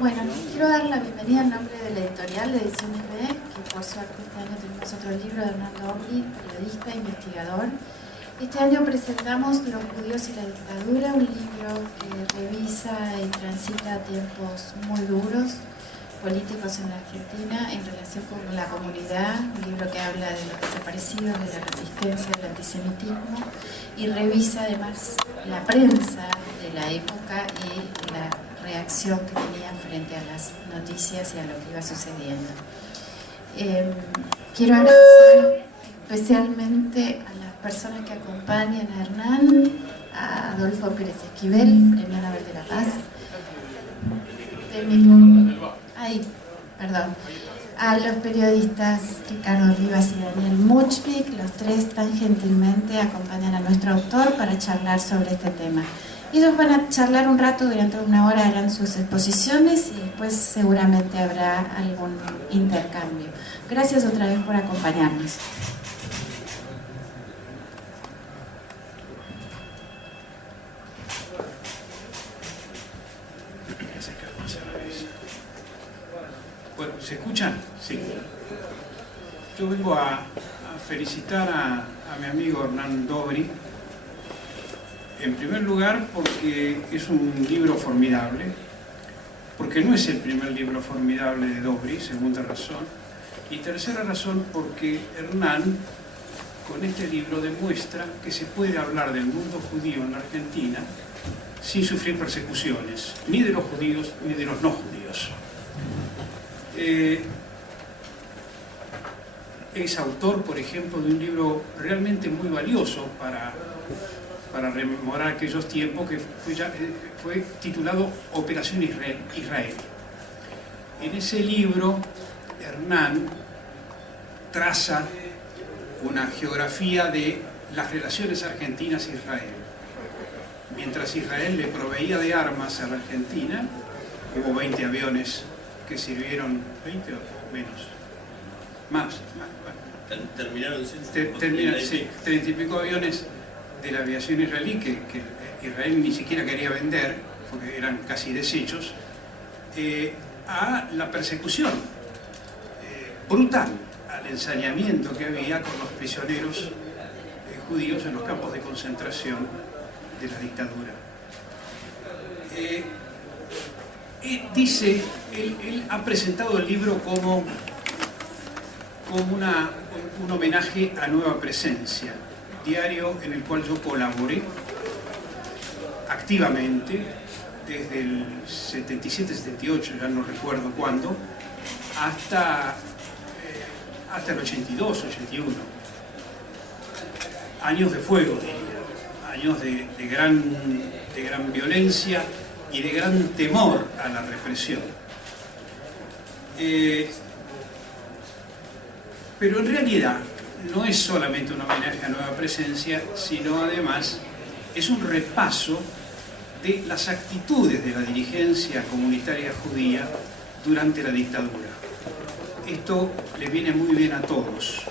Bueno, quiero dar la bienvenida en nombre de la editorial de Ediciones B, que por suerte este año tenemos otro libro de Hernán Dobry, periodista e investigador. Este año presentamos Los judíos y la dictadura, un libro que revisa y transita tiempos muy duros políticos en la Argentina en relación con la comunidad, un libro que habla de los desaparecidos, de la resistencia, del antisemitismo, y revisa además la prensa de la época y la reacción que tenían frente a las noticias y a lo que iba sucediendo. Quiero agradecer especialmente a las personas que acompañan a Hernán, a Adolfo Pérez Esquivel, Premio Nobel de la Paz, a los periodistas Ricardo Rivas y Daniel Muchvik. Los tres tan gentilmente acompañan a nuestro autor para charlar sobre este tema. Ellos van a charlar un rato, durante una hora harán sus exposiciones y después seguramente habrá algún intercambio. Gracias otra vez por acompañarnos. Bueno, ¿se escuchan? Sí. Yo vengo a felicitar a mi amigo Hernán Dobry. En primer lugar, porque es un libro formidable, porque no es el primer libro formidable de Dobry, segunda razón. Y tercera razón, porque Hernán, con este libro, demuestra que se puede hablar del mundo judío en la Argentina sin sufrir persecuciones, ni de los judíos ni de los no judíos. Es autor, por ejemplo, de un libro realmente muy valioso para rememorar aquellos tiempos, que fue titulado Operación Israel. En ese libro, Hernán traza una geografía de las relaciones argentinas e Israel. Mientras Israel le proveía de armas a la Argentina, hubo 20 aviones que sirvieron, 20 o menos, más. Terminaron sí, 30 y pico aviones de la aviación israelí que Israel ni siquiera quería vender, porque eran casi desechos, a la persecución brutal, al ensañamiento que había con los prisioneros judíos en los campos de concentración de la dictadura. Él ha presentado el libro como un homenaje a Nueva Presencia, diario en el cual yo colaboré activamente desde el 77-78, ya no recuerdo cuándo, hasta el 82, 81. Años de fuego, diría, años de gran violencia y de gran temor a la represión. Pero en realidad no es solamente un homenaje a Nueva Presencia, sino además es un repaso de las actitudes de la dirigencia comunitaria judía durante la dictadura. Esto le viene muy bien a todos,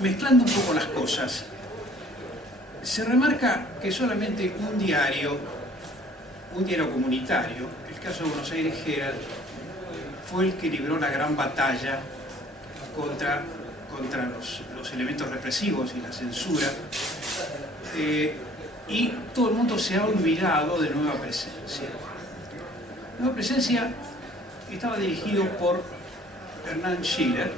mezclando un poco las cosas, se remarca que solamente un diario comunitario, el caso de Buenos Aires Herald, fue el que libró la gran batalla contra los elementos represivos y la censura, y todo el mundo se ha olvidado de Nueva Presencia. Nueva Presencia estaba dirigido por Hermann Schiller,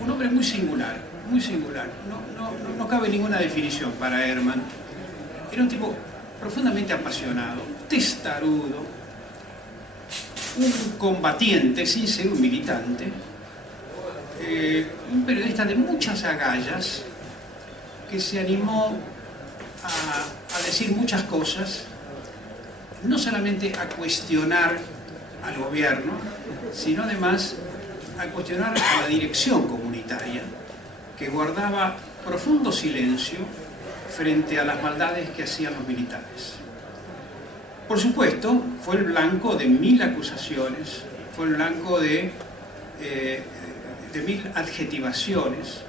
un hombre muy singular. No cabe ninguna definición para Hermann. Era un tipo profundamente apasionado, testarudo, un combatiente sin ser un militante, un periodista de muchas agallas, que se animó a decir muchas cosas, no solamente a cuestionar al gobierno, sino además a cuestionar a la dirección comunitaria, que guardaba profundo silencio frente a las maldades que hacían los militares. Por supuesto, fue el blanco de 1000 acusaciones, fue el blanco de 1000 adjetivaciones,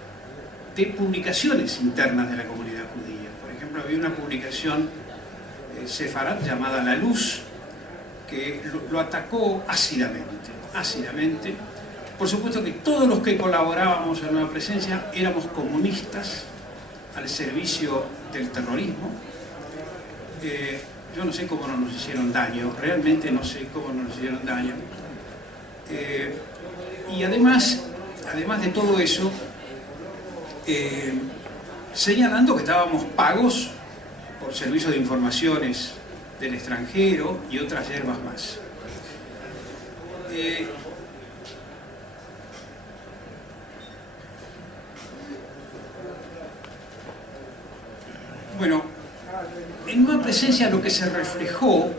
de publicaciones internas de la comunidad judía. Por ejemplo, había una publicación sefarad llamada La Luz, que lo atacó ácidamente. Por supuesto que todos los que colaborábamos en Nueva Presencia éramos comunistas al servicio del terrorismo. Yo no sé cómo no nos hicieron daño, realmente no sé cómo no nos hicieron daño. Y además de todo eso, señalando que estábamos pagos por servicios de informaciones del extranjero y otras hierbas más. Bueno, en Nueva Presencia lo que se reflejó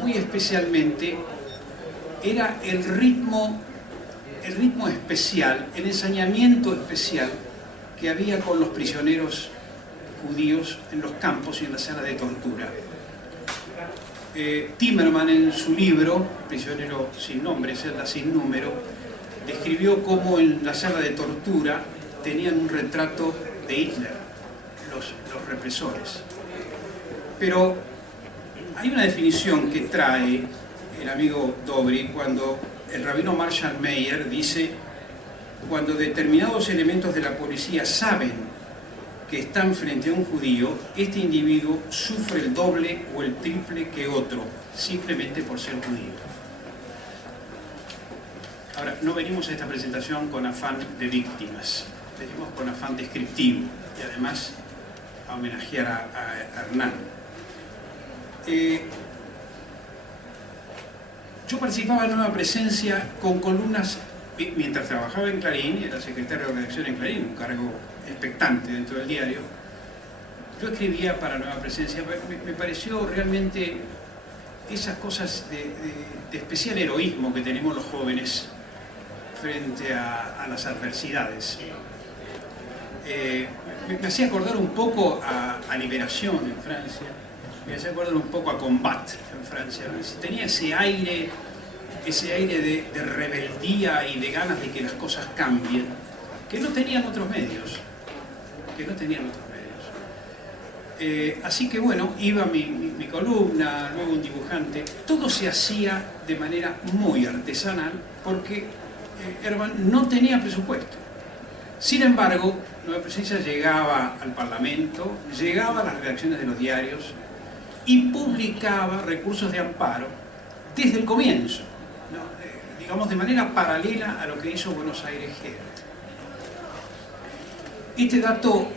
muy especialmente era el ritmo especial, el ensañamiento especial que había con los prisioneros judíos en los campos y en la sala de tortura. Timerman, en su libro Prisionero sin nombre, celda sin número, describió cómo en la sala de tortura tenían un retrato de Hitler, los represores. Pero hay una definición que trae el amigo Dobry cuando el rabino Marshall Meyer dice: cuando determinados elementos de la policía saben que están frente a un judío, este individuo sufre el doble o el triple que otro, simplemente por ser judío. Ahora, no venimos a esta presentación con afán de víctimas, venimos con afán descriptivo y además a homenajear a Hernán. Yo participaba en Nueva Presencia con columnas, mientras trabajaba en Clarín, era secretario de redacción en Clarín, un cargo expectante dentro del diario. Yo escribía para Nueva Presencia, me pareció realmente esas cosas de especial heroísmo que tenemos los jóvenes frente a las adversidades. Me hacía acordar un poco a Liberación en Francia, me hacía acordar un poco a Combat en Francia, ¿no? Tenía ese aire de rebeldía y de ganas de que las cosas cambien, que no tenían otros medios. Así que bueno, iba mi columna, luego un dibujante, todo se hacía de manera muy artesanal porque Herman no tenía presupuesto. Sin embargo, Nueva Presencia llegaba al Parlamento, llegaba a las redacciones de los diarios y publicaba recursos de amparo desde el comienzo, ¿no? Digamos de manera paralela a lo que hizo Buenos Aires Herald. Este dato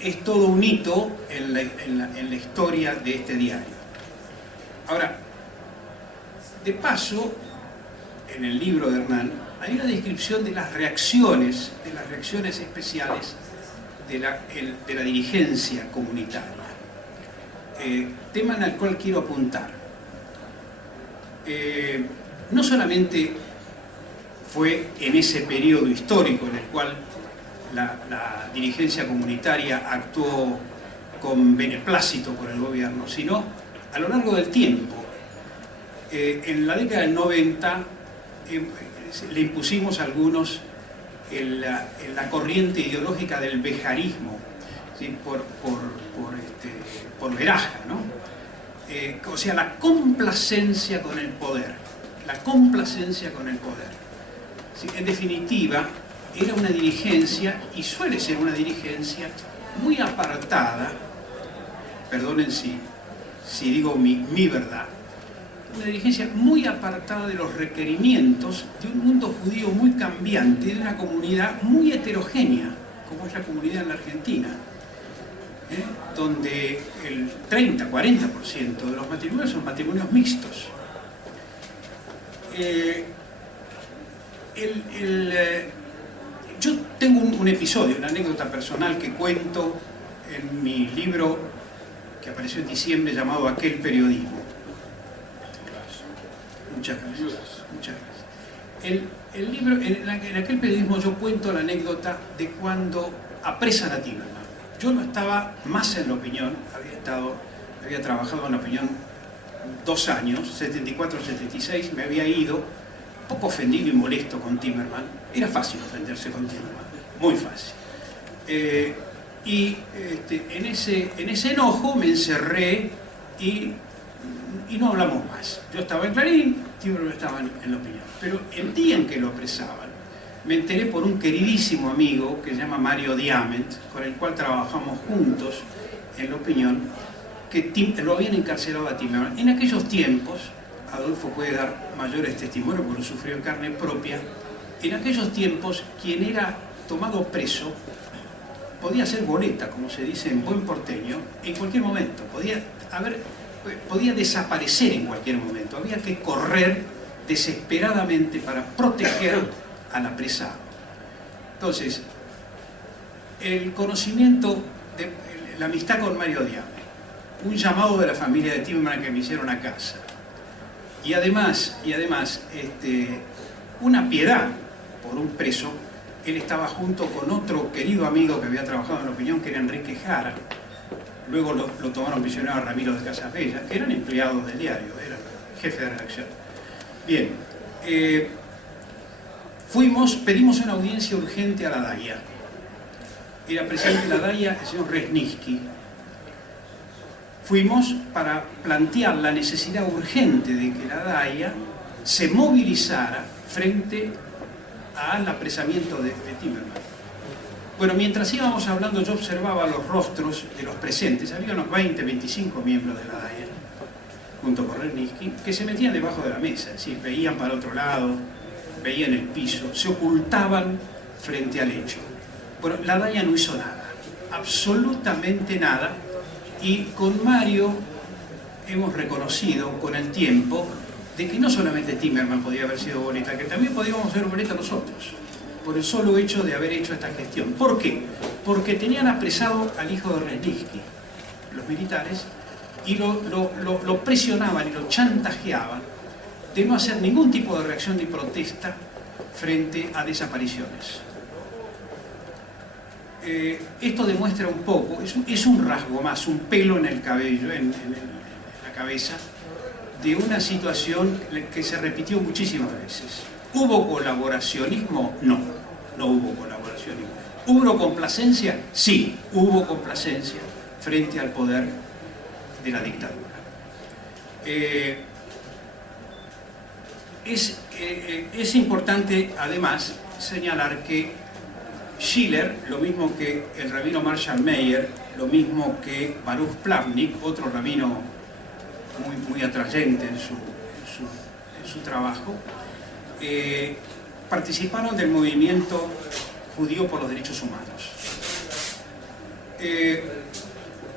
es todo un hito en la historia de este diario. Ahora, de paso, en el libro de Hernán hay una descripción de las reacciones especiales de la dirigencia comunitaria, tema al cual quiero apuntar. No solamente fue en ese periodo histórico en el cual la dirigencia comunitaria actuó con beneplácito por el gobierno, sino a lo largo del tiempo. En la década del 90 le impusimos a algunos la corriente ideológica del bejarismo, ¿sí? por Veraja, ¿no? O sea, la complacencia con el poder, ¿sí? En definitiva, era una dirigencia, y suele ser una dirigencia muy apartada, perdonen si digo mi verdad, una dirigencia muy apartada de los requerimientos de un mundo judío muy cambiante, de una comunidad muy heterogénea, como es la comunidad en la Argentina, donde el 30-40% de los matrimonios son matrimonios mixtos. Yo tengo un episodio, una anécdota personal que cuento en mi libro que apareció en diciembre llamado Aquel periodismo. Muchas gracias. El libro, en Aquel periodismo yo cuento la anécdota de cuando apresan a Timerman. Yo no estaba más en la opinión, había trabajado en la opinión 2 años, 74-76, me había ido, un poco ofendido y molesto con Timerman. Era fácil ofenderse con Timerman, muy fácil. En ese enojo me encerré y no hablamos más. Yo estaba en Clarín, Timerman estaba en La Opinión. Pero el día en que lo apresaban, me enteré por un queridísimo amigo que se llama Mario Diament, con el cual trabajamos juntos en La Opinión, que lo habían encarcelado a Timerman. En aquellos tiempos, Adolfo puede dar mayores testimonios porque lo sufrió en carne propia, en aquellos tiempos quien era tomado preso podía ser boleta, como se dice en buen porteño, en cualquier momento, podía desaparecer en cualquier momento, había que correr desesperadamente para proteger al apresado. Entonces, el conocimiento, la amistad con Mario Diame, un llamado de la familia de Timerman que me hicieron a casa, y además una piedad por un preso. Él estaba junto con otro querido amigo que había trabajado en La Opinión, que era Enrique Jara. Luego lo tomaron prisionero a Ramiro de Casabella, que eran empleados del diario, eran jefe de redacción. Bien, pedimos una audiencia urgente a la DAIA. Era presidente de la DAIA el señor Resniski. Fuimos para plantear la necesidad urgente de que la DAIA se movilizara frente al apresamiento de Timerman. Bueno, mientras íbamos hablando, yo observaba los rostros de los presentes. Había unos 20, 25 miembros de la DAIA, junto con Resniski, que se metían debajo de la mesa, es decir, veían para otro lado, veían el piso, se ocultaban frente al hecho. Bueno, la DAIA no hizo nada, absolutamente nada, y con Mario hemos reconocido con el tiempo de que no solamente Timerman podía haber sido boleta, que también podíamos ser boleta nosotros, por el solo hecho de haber hecho esta gestión. ¿Por qué? Porque tenían apresado al hijo de Resniski, los militares, y lo presionaban y lo chantajeaban de no hacer ningún tipo de reacción ni protesta frente a desapariciones. Esto demuestra un poco, es un rasgo más, un pelo en el cabello, en la cabeza, de una situación que se repitió muchísimas veces. ¿Hubo colaboracionismo? No, no hubo colaboracionismo. ¿Hubo complacencia? Sí, hubo complacencia frente al poder de la dictadura. Es importante, además, señalar que Schiller, lo mismo que el rabino Marshall Meyer, lo mismo que Baruch Plavnik, otro rabino muy atrayente en su trabajo, participaron del movimiento judío por los derechos humanos.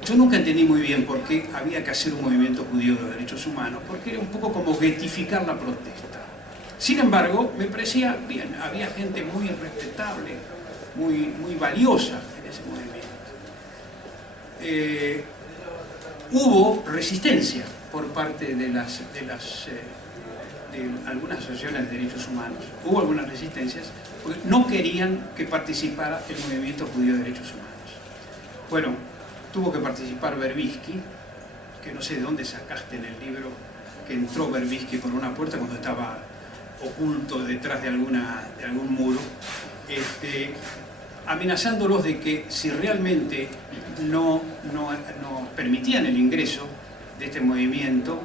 Yo nunca entendí muy bien por qué había que hacer un movimiento judío de derechos humanos, porque era un poco como getificar la protesta. Sin embargo, me parecía bien, había gente muy respetable, muy valiosa en ese movimiento. Hubo resistencia por parte de algunas asociaciones de derechos humanos, hubo algunas resistencias, porque no querían que participara el movimiento judío de derechos humanos. Bueno, tuvo que participar Verbitsky, que no sé de dónde sacaste en el libro que entró Verbitsky por una puerta cuando estaba oculto detrás de algún muro, amenazándolos de que si realmente no permitían el ingreso de este movimiento,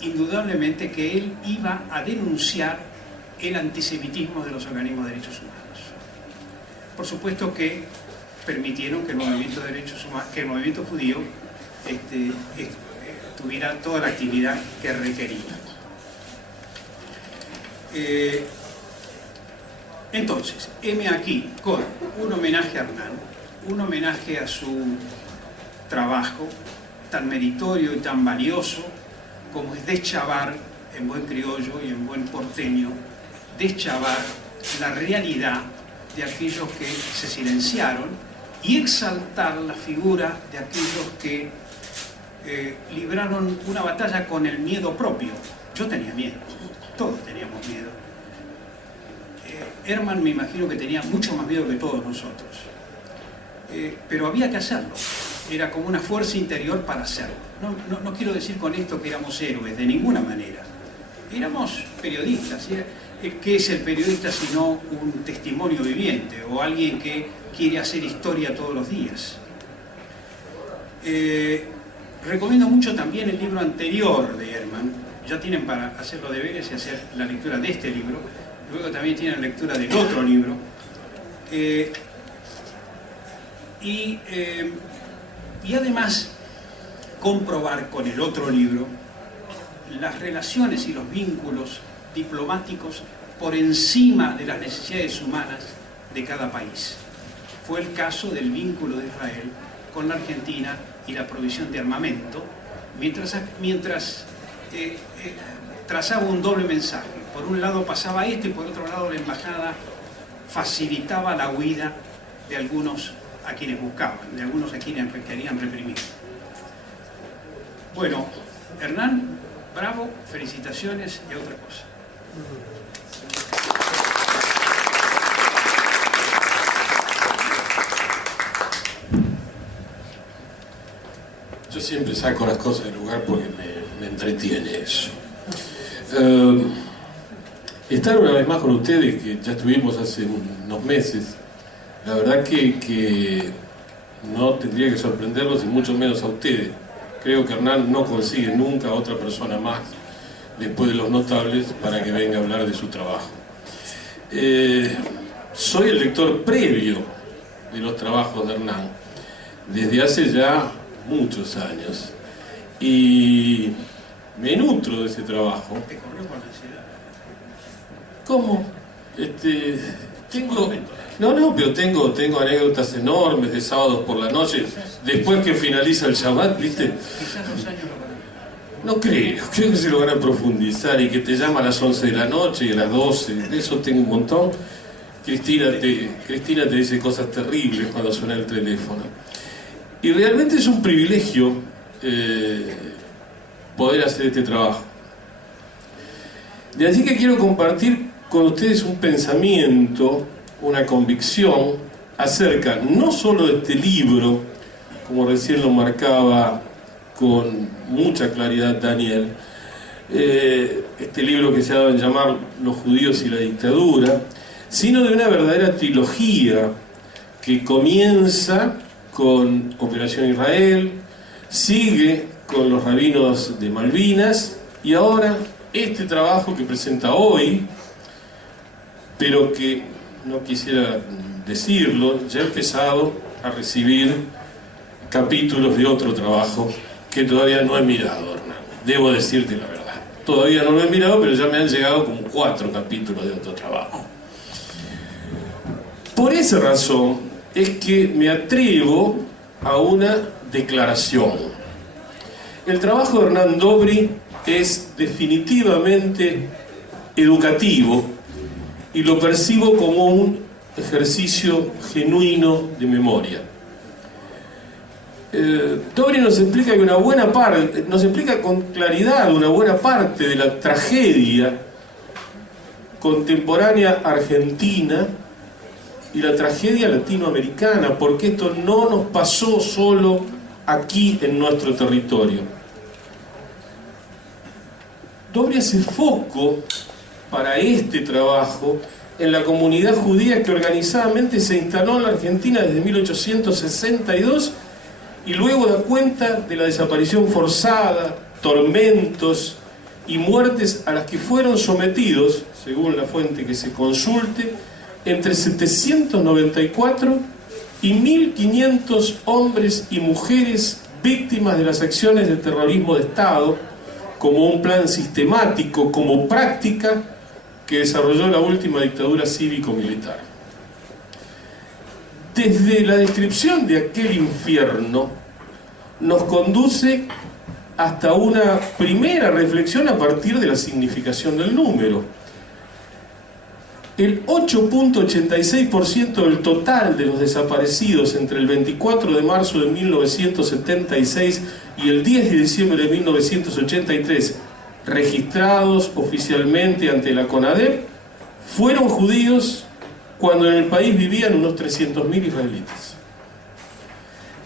indudablemente que él iba a denunciar el antisemitismo de los organismos de derechos humanos. Por supuesto que permitieron que el movimiento de derechos humanos, que el movimiento judío tuviera toda la actividad que requería. Entonces, heme aquí con un homenaje a Hernán, un homenaje a su trabajo tan meritorio y tan valioso como es deschavar, en buen criollo y en buen porteño, deschavar la realidad de aquellos que se silenciaron y exaltar la figura de aquellos que libraron una batalla con el miedo propio. Yo tenía miedo, todos teníamos miedo. Herman me imagino que tenía mucho más miedo que todos nosotros. Pero había que hacerlo. Era como una fuerza interior para hacerlo. No quiero decir con esto que éramos héroes, de ninguna manera. Éramos periodistas. ¿qué es el periodista sino un testimonio viviente o alguien que quiere hacer historia todos los días? Recomiendo mucho también el libro anterior de Herman. Ya tienen para hacer los deberes y hacer la lectura de este libro. Luego también tienen lectura del otro libro. Y además comprobar con el otro libro las relaciones y los vínculos diplomáticos por encima de las necesidades humanas de cada país. Fue el caso del vínculo de Israel con la Argentina y la provisión de armamento, mientras trazaba un doble mensaje. Por un lado pasaba esto y por otro lado la embajada facilitaba la huida de algunos a quienes buscaban, de algunos a quienes querían reprimir. Bueno, Hernán, bravo, felicitaciones y otra cosa. Yo siempre saco las cosas del lugar porque me entretiene eso. Estar una vez más con ustedes, que ya estuvimos hace unos meses, la verdad que no tendría que sorprenderlos y mucho menos a ustedes. Creo que Hernán no consigue nunca a otra persona más después de los notables para que venga a hablar de su trabajo. Soy el lector previo de los trabajos de Hernán desde hace ya muchos años y me nutro de ese trabajo. ¿Te corrió por la ansiedad? ¿Cómo? Pero tengo anécdotas enormes de sábados por la noche, después que finaliza el Shabbat, ¿viste? Quizás los años lo van. No creo que se lo van a profundizar y que te llama a las 11 de la noche y a las 12, de eso tengo un montón. Cristina te dice cosas terribles cuando suena el teléfono. Y realmente es un privilegio poder hacer este trabajo. De allí que quiero compartir con ustedes un pensamiento, una convicción acerca no solo de este libro, como recién lo marcaba con mucha claridad Daniel, este libro que se ha dado en llamar Los judíos y la dictadura, sino de una verdadera trilogía que comienza con Operación Israel, sigue con los rabinos de Malvinas y ahora este trabajo que presenta hoy, pero que no quisiera decirlo, ya he empezado a recibir capítulos de otro trabajo que todavía no he mirado, Hernán. Debo decirte la verdad. Todavía no lo he mirado, pero ya me han llegado como 4 capítulos de otro trabajo. Por esa razón es que me atrevo a una declaración. El trabajo de Hernán Dobry es definitivamente educativo y lo percibo como un ejercicio genuino de memoria. Dobry nos explica que nos explica con claridad una buena parte de la tragedia contemporánea argentina y la tragedia latinoamericana, porque esto no nos pasó solo aquí en nuestro territorio. Dobry hace foco para este trabajo en la comunidad judía que organizadamente se instaló en la Argentina desde 1862 y luego da cuenta de la desaparición forzada, tormentos y muertes a las que fueron sometidos, según la fuente que se consulte, entre 794 y 1500 hombres y mujeres víctimas de las acciones de terrorismo de Estado, como un plan sistemático, como práctica que desarrolló la última dictadura cívico-militar. Desde la descripción de aquel infierno nos conduce hasta una primera reflexión a partir de la significación del número. El 8.86% del total de los desaparecidos entre el 24 de marzo de 1976 y el 10 de diciembre de 1983, registrados oficialmente ante la CONADEP, fueron judíos cuando en el país vivían unos 300.000 israelitas.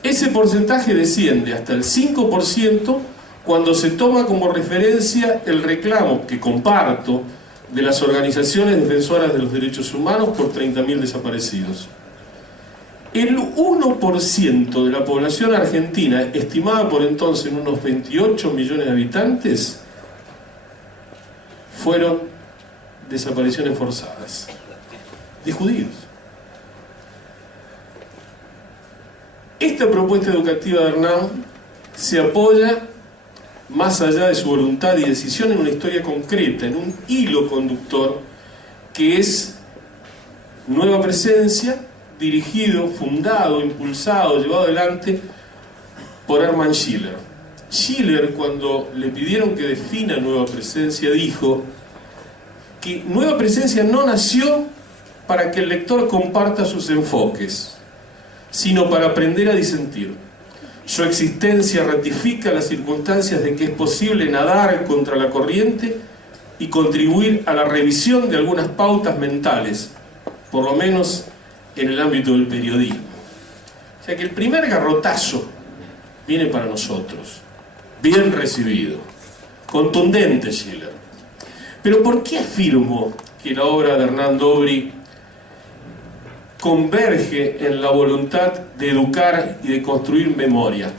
Ese porcentaje desciende hasta el 5% cuando se toma como referencia el reclamo, que comparto, de las organizaciones defensoras de los derechos humanos por 30.000 desaparecidos. El 1% de la población argentina, estimada por entonces en unos 28 millones de habitantes, fueron desapariciones forzadas de judíos. Esta propuesta educativa de Hernán se apoya, más allá de su voluntad y decisión, en una historia concreta, en un hilo conductor que es Nueva Presencia, dirigido, fundado, impulsado, llevado adelante por Hermann Schiller. Schiller, cuando le pidieron que defina Nueva Presencia, dijo que Nueva Presencia no nació para que el lector comparta sus enfoques, sino para aprender a disentir. Su existencia ratifica las circunstancias de que es posible nadar contra la corriente y contribuir a la revisión de algunas pautas mentales, por lo menos en el ámbito del periodismo. O sea que el primer garrotazo viene para nosotros, bien recibido, contundente Schiller. Pero ¿por qué afirmo que la obra de Hernán Dobry converge en la voluntad de educar y de construir memoria?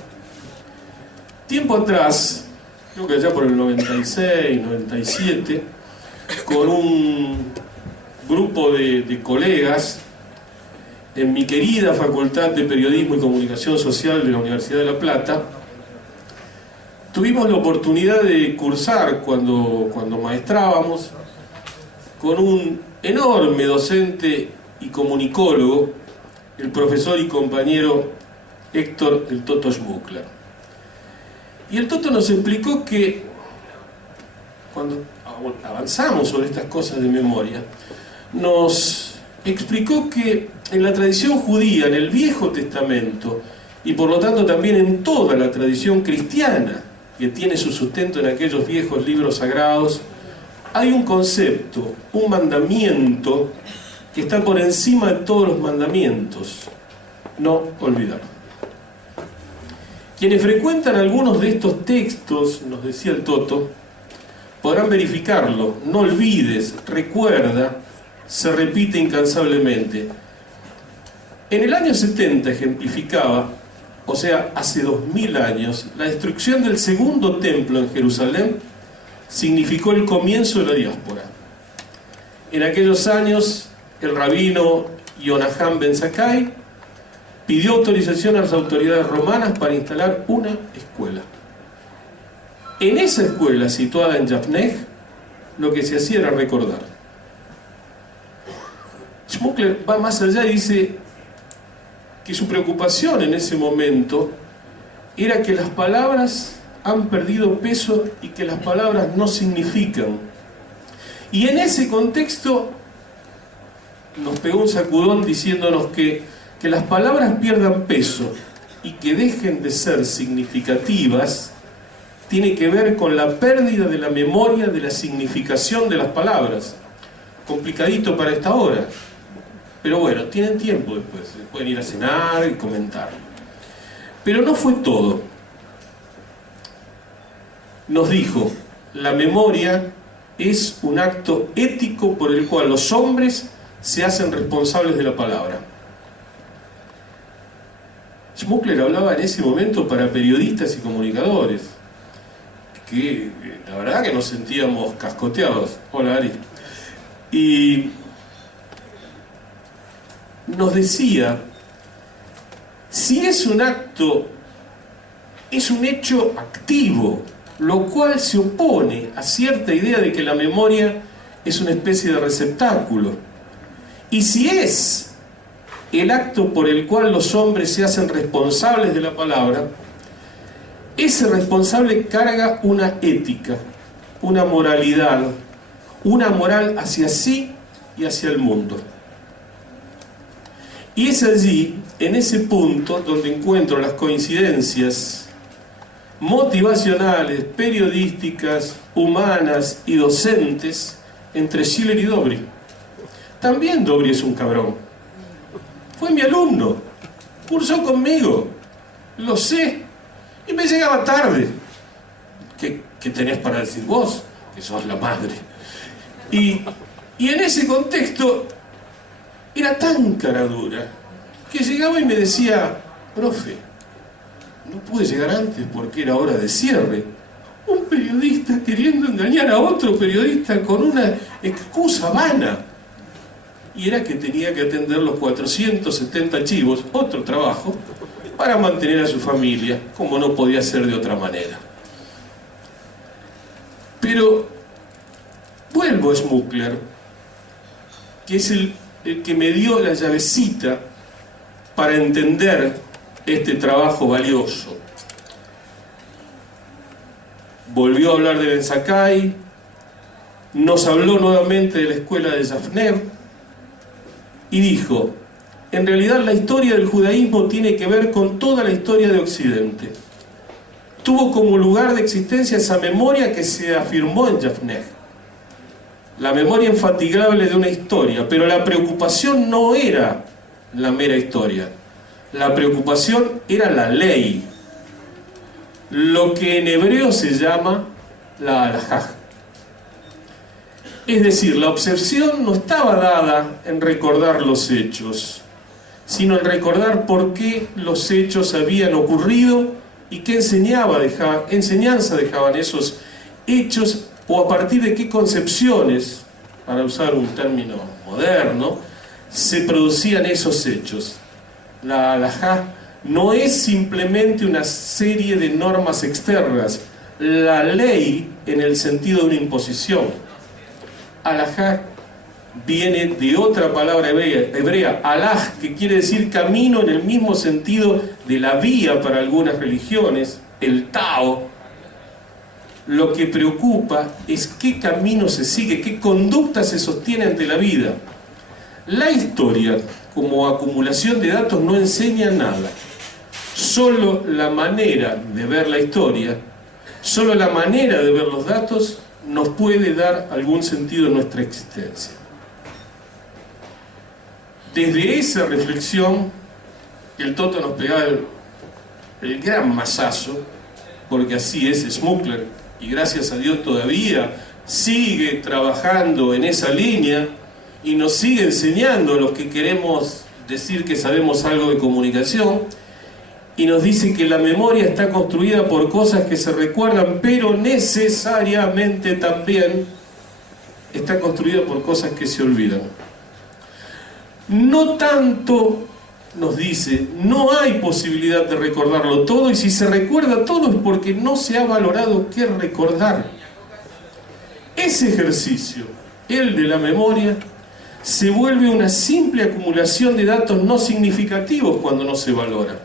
Tiempo atrás, creo que allá por el 96, 97, con un grupo de colegas en mi querida Facultad de Periodismo y Comunicación Social de la Universidad de La Plata, tuvimos la oportunidad de cursar cuando maestrábamos con un enorme docente y comunicólogo, el profesor y compañero Héctor el Toto Schmuckler. Y el Toto nos explicó que cuando avanzamos sobre estas cosas de memoria, nos explicó que en la tradición judía, en el Viejo Testamento, y por lo tanto también en toda la tradición cristiana, que tiene su sustento en aquellos viejos libros sagrados, hay un concepto, un mandamiento que está por encima de todos los mandamientos: no olvidar. Quienes frecuentan algunos de estos textos, nos decía el Toto, podrán verificarlo. No olvides, recuerda, se repite incansablemente. En el año 70 ejemplificaba, o sea, hace 2000 años, la destrucción del segundo templo en Jerusalén significó el comienzo de la diáspora. En aquellos años, el rabino Yonahan Ben Zakkai pidió autorización a las autoridades romanas para instalar una escuela. En esa escuela, situada en Yavneh, lo que se hacía era recordar. Schmuckler va más allá y dice que su preocupación en ese momento era que las palabras han perdido peso y que las palabras no significan. Y en ese contexto nos pegó un sacudón diciéndonos que las palabras pierdan peso y que dejen de ser significativas tiene que ver con la pérdida de la memoria de la significación de las palabras. Complicadito para esta hora, pero bueno, tienen tiempo después, pueden ir a cenar y comentar. Pero no fue todo. Nos dijo, la memoria es un acto ético por el cual los hombres se hacen responsables de la palabra. Schmuckler hablaba en ese momento para periodistas y comunicadores, que la verdad que nos sentíamos cascoteados. Hola, Ari. Y nos decía, si es un acto, es un hecho activo, lo cual se opone a cierta idea de que la memoria es una especie de receptáculo. Y si es el acto por el cual los hombres se hacen responsables de la palabra, ese responsable carga una ética, una moralidad, una moral hacia sí y hacia el mundo. Y es allí, en ese punto, donde encuentro las coincidencias motivacionales, periodísticas, humanas y docentes entre Schiller y Dobry. También Dobry es un cabrón. Fue mi alumno, cursó conmigo, lo sé, y me llegaba tarde. ¿Qué tenés para decir vos? Que sos la madre. Y en ese contexto era tan cara dura que llegaba y me decía: profe, no pude llegar antes porque era hora de cierre. Un periodista queriendo engañar a otro periodista con una excusa vana. Y era que tenía que atender los 470 archivos, otro trabajo, para mantener a su familia, como no podía ser de otra manera. Pero vuelvo a Smukler, que es el que me dio la llavecita para entender este trabajo valioso. Volvió a hablar de Ben Sakai, nos habló nuevamente de la escuela de Yavnev y dijo: en realidad la historia del judaísmo tiene que ver con toda la historia de Occidente. Tuvo como lugar de existencia esa memoria que se afirmó en Yavnev, la memoria infatigable de una historia, pero la preocupación no era la mera historia, la preocupación era la ley, lo que en hebreo se llama la halajá. Es decir, la obsesión no estaba dada en recordar los hechos, sino en recordar por qué los hechos habían ocurrido y qué enseñanza dejaban esos hechos, o a partir de qué concepciones, para usar un término moderno, se producían esos hechos. La halajá no es simplemente una serie de normas externas, la ley en el sentido de una imposición. Halajá viene de otra palabra hebrea, halaj, que quiere decir camino en el mismo sentido de la vía para algunas religiones, el Tao. Lo que preocupa es qué camino se sigue, qué conducta se sostiene ante la vida. La historia, como acumulación de datos, no enseña nada. Solo la manera de ver la historia, solo la manera de ver los datos nos puede dar algún sentido en nuestra existencia. Desde esa reflexión, el Toto nos pegaba el gran mazazo, porque así es Smukler, y gracias a Dios todavía sigue trabajando en esa línea y nos sigue enseñando a los que queremos decir que sabemos algo de comunicación, y nos dice que la memoria está construida por cosas que se recuerdan, pero necesariamente también está construida por cosas que se olvidan. No tanto, nos dice, no hay posibilidad de recordarlo todo, y si se recuerda todo es porque no se ha valorado qué recordar. Ese ejercicio, el de la memoria, se vuelve una simple acumulación de datos no significativos cuando no se valora.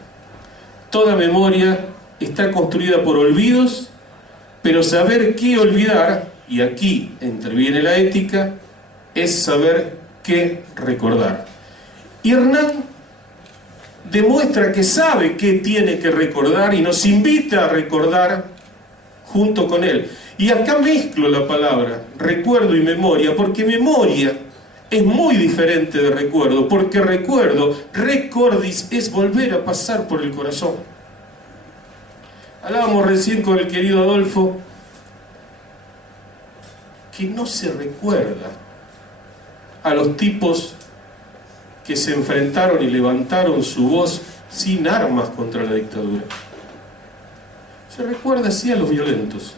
Toda memoria está construida por olvidos, pero saber qué olvidar, y aquí interviene la ética, es saber qué recordar. Y Hernán demuestra que sabe qué tiene que recordar y nos invita a recordar junto con él. Y acá mezclo la palabra recuerdo y memoria, porque memoria es muy diferente de recuerdo, porque recuerdo, recordis, es volver a pasar por el corazón. Hablábamos recién con el querido Adolfo que no se recuerda a los tipos que se enfrentaron y levantaron su voz sin armas contra la dictadura. Se recuerda así a los violentos,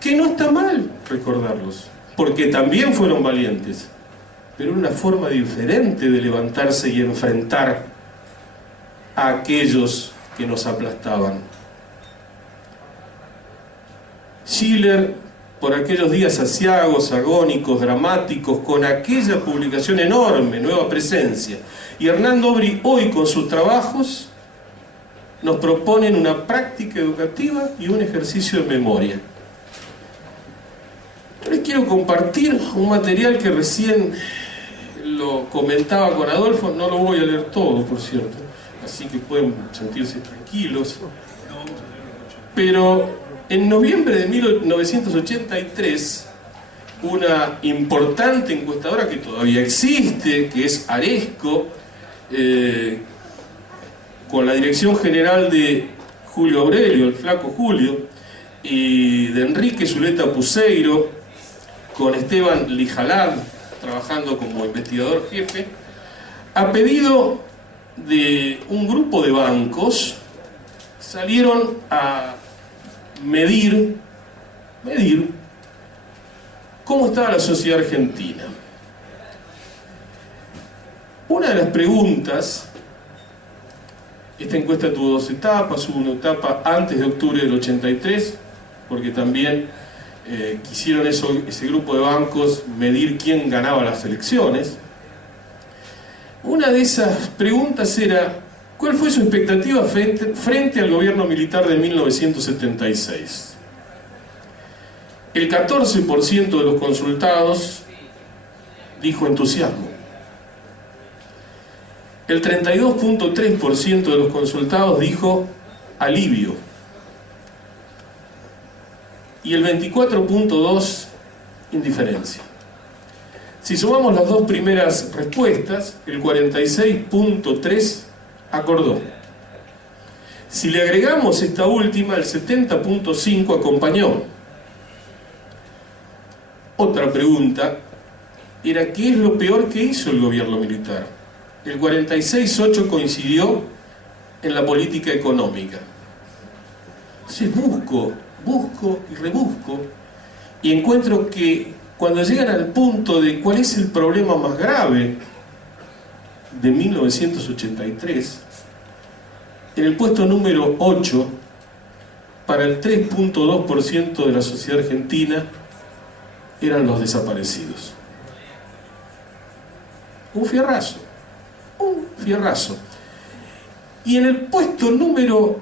que no está mal recordarlos, porque también fueron valientes, pero una forma diferente de levantarse y enfrentar a aquellos que nos aplastaban. Schiller, por aquellos días aciagos, agónicos, dramáticos, con aquella publicación enorme, Nueva Presencia, y Hernán Dobry hoy con sus trabajos nos proponen una práctica educativa y un ejercicio de memoria. Yo les quiero compartir un material que recién lo comentaba con Adolfo, no lo voy a leer todo, por cierto, así que pueden sentirse tranquilos, pero en noviembre de 1983, una importante encuestadora que todavía existe, que es Aresco, con la dirección general de Julio Aurelio, el flaco Julio, y de Enrique Zuleta Puseiro, con Esteban Lijalad, trabajando como investigador jefe, a pedido de un grupo de bancos, salieron a medir cómo estaba la sociedad argentina. Una de las preguntas, esta encuesta tuvo 2 etapas, hubo una etapa antes de octubre del 83, porque también quisieron ese grupo de bancos medir quién ganaba las elecciones. Una de esas preguntas era: ¿cuál fue su expectativa frente al gobierno militar de 1976? El 14% de los consultados dijo entusiasmo. El 32.3% de los consultados dijo alivio. Y el 24.2% indiferencia. Si sumamos las 2 primeras respuestas, el 46.3% acordó. Si le agregamos esta última, el 70.5% acompañó. Otra pregunta era: ¿qué es lo peor que hizo el gobierno militar? El 46.8% coincidió en la política económica. Entonces busco y rebusco y encuentro que cuando llegan al punto de cuál es el problema más grave de 1983, en el puesto número 8, para el 3.2% de la sociedad argentina, eran los desaparecidos. Un fierrazo. Y en el puesto número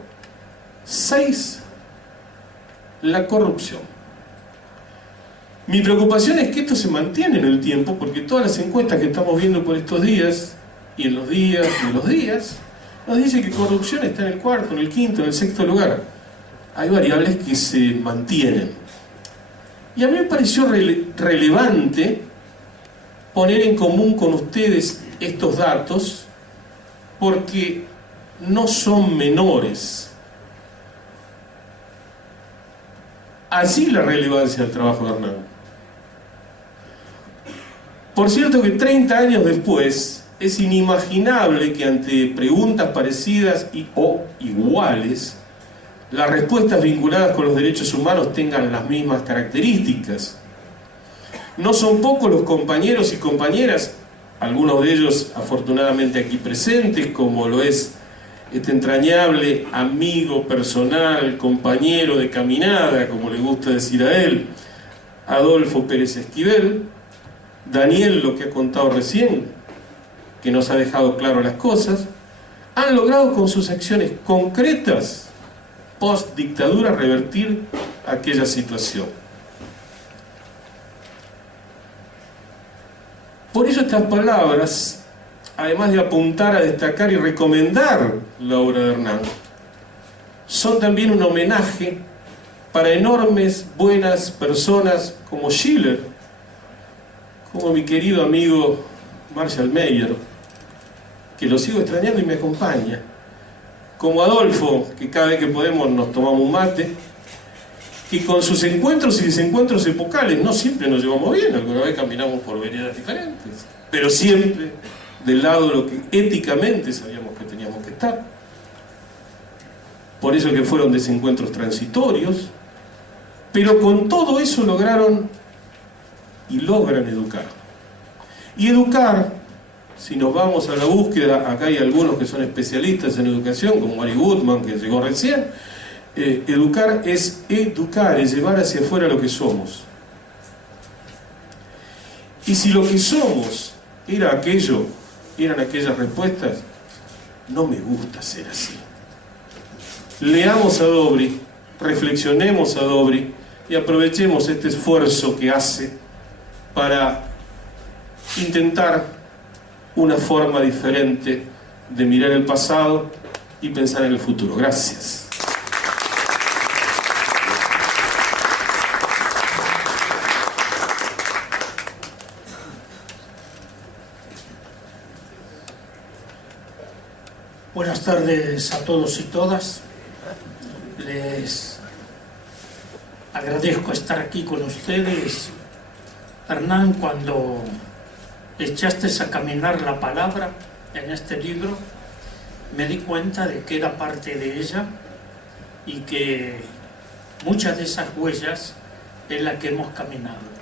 6, la corrupción. Mi preocupación es que esto se mantiene en el tiempo, porque todas las encuestas que estamos viendo por estos días, y en los días, nos dice que corrupción está en el 4., en el 5., en el 6. lugar. Hay variables que se mantienen. Y a mí me pareció relevante poner en común con ustedes estos datos, porque no son menores. Así la relevancia del trabajo de Hernán. Por cierto que 30 años después, es inimaginable que ante preguntas parecidas o iguales, las respuestas vinculadas con los derechos humanos tengan las mismas características. No son pocos los compañeros y compañeras, algunos de ellos afortunadamente aquí presentes, como lo es este entrañable amigo personal, compañero de caminada, como le gusta decir a él, Adolfo Pérez Esquivel, Daniel, lo que ha contado recién, que nos ha dejado claro las cosas, han logrado con sus acciones concretas post-dictadura revertir aquella situación. Por eso estas palabras, además de apuntar a destacar y recomendar la obra de Hernán, son también un homenaje para enormes, buenas personas como Schiller, como mi querido amigo Marshall Mayer, que lo sigo extrañando y me acompaña, como Adolfo, que cada vez que podemos nos tomamos un mate, que con sus encuentros y desencuentros epocales no siempre nos llevamos bien, alguna vez caminamos por veredas diferentes, pero siempre del lado de lo que éticamente sabíamos que teníamos que estar. Por eso que fueron desencuentros transitorios, pero con todo eso lograron y logran educar. Y educar, si nos vamos a la búsqueda, acá hay algunos que son especialistas en educación, como Mary Goodman, que llegó recién. Educar es llevar hacia afuera lo que somos. Y si lo que somos era aquello, eran aquellas respuestas, no me gusta ser así. Leamos a Dobry, reflexionemos a Dobry y aprovechemos este esfuerzo que hace para intentar una forma diferente de mirar el pasado y pensar en el futuro. Gracias. Buenas tardes a todos y todas. Les agradezco estar aquí con ustedes Hernán, cuando echaste a caminar la palabra en este libro, me di cuenta de que era parte de ella y que muchas de esas huellas es la que hemos caminado.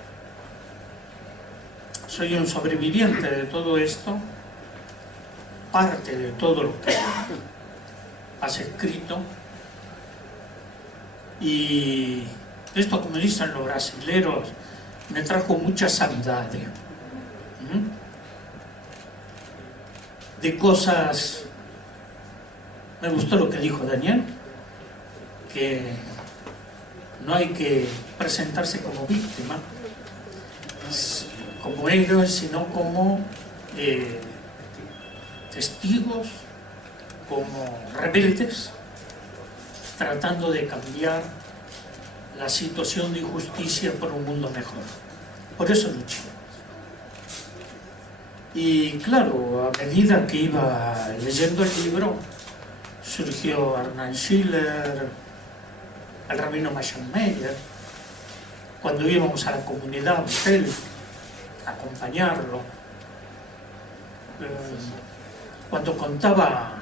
Soy un sobreviviente de todo esto, parte de todo lo que has escrito, y esto, como dicen los brasileros, me trajo mucha sanidade de cosas. Me gustó lo que dijo Daniel, que no hay que presentarse como víctima, como héroes, sino como testigos, como rebeldes, tratando de cambiar la situación de injusticia por un mundo mejor. Por eso luché. Y claro, a medida que iba leyendo el libro, surgió Hernán Schiller, el rabino Mayan Meyer, cuando íbamos a la comunidad, a Betel, a acompañarlo, cuando contaba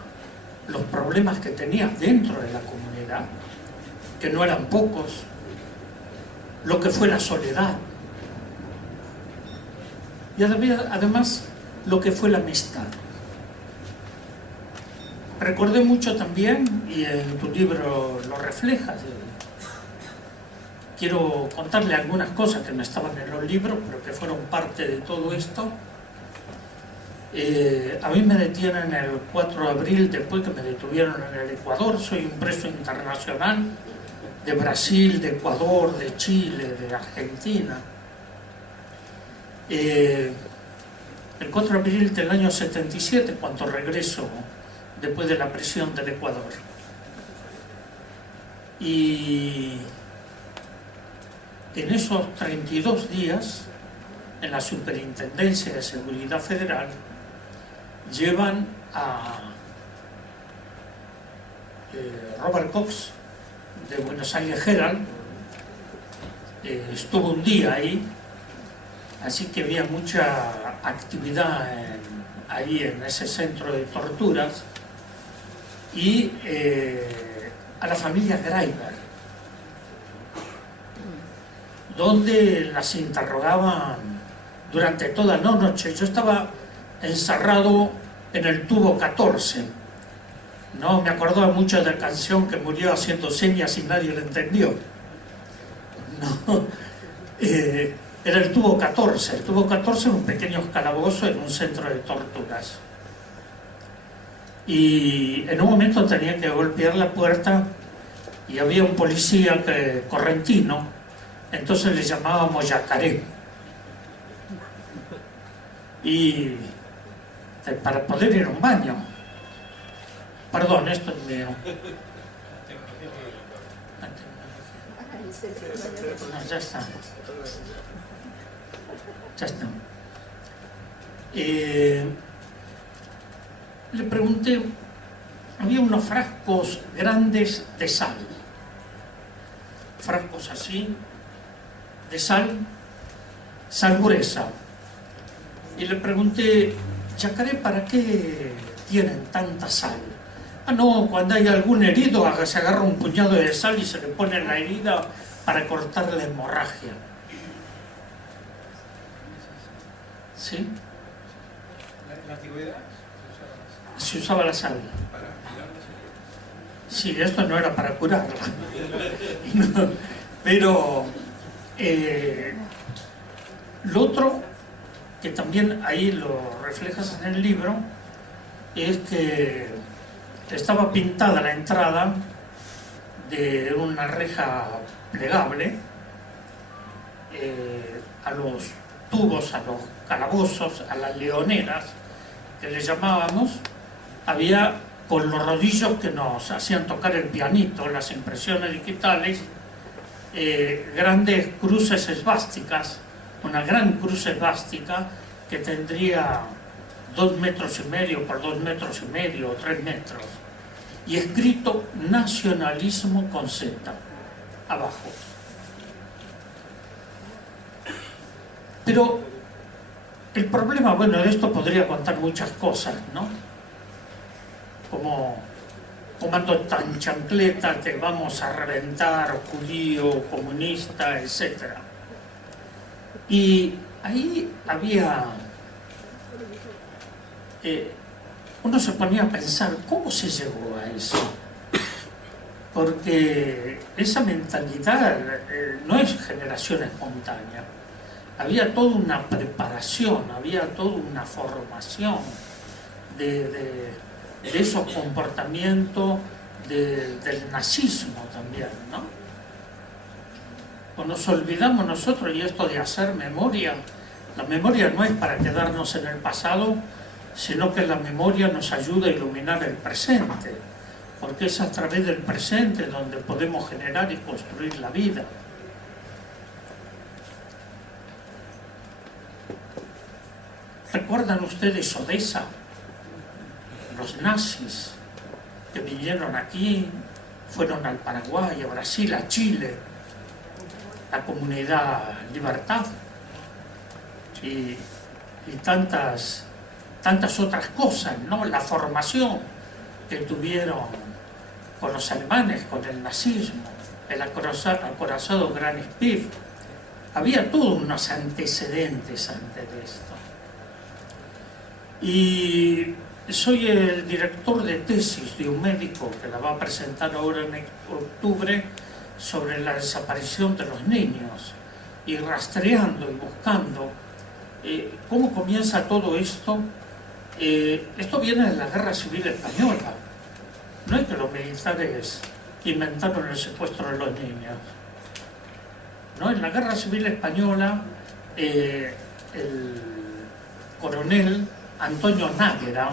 los problemas que tenía dentro de la comunidad, que no eran pocos, lo que fue la soledad, y además lo que fue la amistad. Recordé mucho también, y en tu libro lo reflejas, quiero contarle algunas cosas que no estaban en los libros, pero que fueron parte de todo esto. A mí me detienen el 4 de abril, después que me detuvieron en el Ecuador. Soy un preso internacional de Brasil, de Ecuador, de Chile, de Argentina. El 4 de abril del año 77, cuando regreso después de la prisión del Ecuador. Y en esos 32 días, en la Superintendencia de Seguridad Federal, llevan a Robert Cox de Buenos Aires Herald. Estuvo un día ahí, así que había mucha actividad ahí en ese centro de torturas, y a la familia Greiber, donde las interrogaban durante toda la noche. Yo estaba encerrado en el tubo 14, ¿no? Me acordaba mucho de la canción que murió haciendo señas y nadie lo entendió, ¿no? Era el tubo 14. El tubo 14 era un pequeño calabozo en un centro de torturas. Y en un momento tenía que golpear la puerta y había un policía correntino, entonces le llamábamos Yacaré. Y para poder ir a un baño. Perdón, esto es mío. No, ya está. Ya está. Le pregunté, había unos frascos grandes de sal. Frascos así, de sal gruesa. Y le pregunté, Yacaré, ¿para qué tienen tanta sal? Ah, no, cuando hay algún herido se agarra un puñado de sal y se le pone en la herida para cortar la hemorragia. ¿Sí? ¿La antigüedad? Se usaba la sal. Sí, esto no era para curarla. No, pero lo otro, que también ahí lo reflejas en el libro, es que estaba pintada la entrada de una reja plegable a los tubos, a los calabozos, a las leoneras, que le llamábamos. Había, con los rodillos que nos hacían tocar el pianito, las impresiones digitales, grandes cruces esvásticas, una gran cruz esvástica que tendría 2,5 metros por 2,5 metros o 3 metros, y escrito nacionalismo con Z abajo. Pero el problema, bueno, de esto podría contar muchas cosas, ¿no? Como comando tan chancleta, te vamos a reventar, judío, comunista, etc. Y ahí había... uno se ponía a pensar, ¿cómo se llegó a eso? Porque esa mentalidad no es generación espontánea. Había toda una preparación, había toda una formación de esos comportamientos del nazismo también, ¿no? Cuando nos olvidamos nosotros, y esto de hacer memoria, la memoria no es para quedarnos en el pasado, sino que la memoria nos ayuda a iluminar el presente, porque es a través del presente donde podemos generar y construir la vida. ¿Recuerdan ustedes Odessa? Los nazis que vinieron aquí, fueron al Paraguay, a Brasil, a Chile, la comunidad Libertad y tantas otras cosas, ¿no? La formación que tuvieron con los alemanes, con el nazismo, el acorazado Gran Spiff. Había todos unos antecedentes antes de esto. Y soy el director de tesis de un médico que la va a presentar ahora en octubre sobre la desaparición de los niños, y rastreando y buscando cómo comienza todo esto. Esto viene de la Guerra Civil Española. No es que los militares inventaron el secuestro de los niños. No, en la Guerra Civil Española el coronel Antonio Náguera,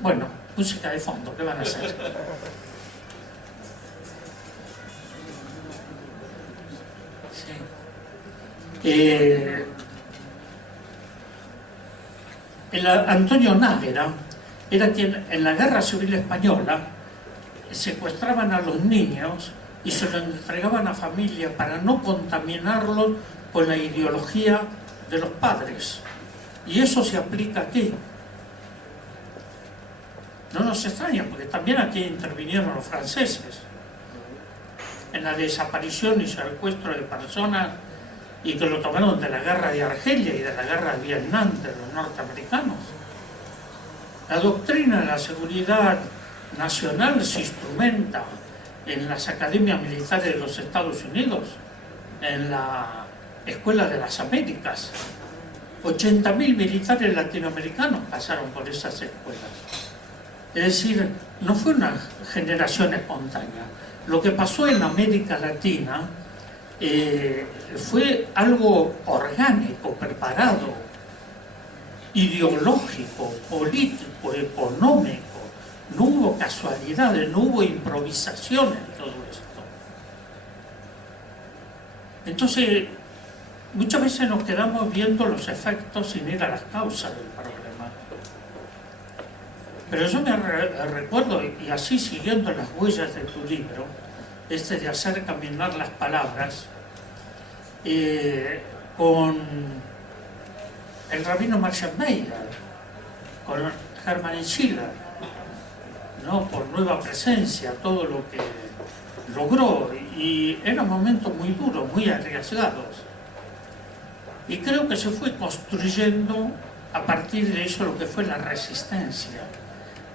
bueno, música de fondo, ¿qué van a hacer? Sí. El Antonio Náguera era quien en la Guerra Civil Española secuestraban a los niños y se los entregaban a familia para no contaminarlos con la ideología de los padres. Y eso se aplica aquí. No nos extraña, porque también aquí intervinieron los franceses en la desaparición y secuestro de personas, y que lo tomaron de la guerra de Argelia y de la guerra de Vietnam de los norteamericanos. La doctrina de la seguridad nacional se instrumenta en las academias militares de los Estados Unidos, en la Escuela de las Américas. 80.000 militares latinoamericanos pasaron por esas escuelas. Es decir, no fue una generación espontánea. Lo que pasó en América Latina fue algo orgánico, preparado, ideológico, político, económico. No hubo casualidades, no hubo improvisación en todo esto. Entonces, muchas veces nos quedamos viendo los efectos sin ir a las causas del problema. Pero yo me recuerdo, y así siguiendo las huellas de tu libro, de hacer caminar las palabras, con el rabino Marshall Mayer, con Hermann Schiller, ¿no? Por Nueva Presencia, todo lo que logró, y eran momentos muy duros, muy arriesgados. Y creo que se fue construyendo a partir de eso lo que fue la resistencia.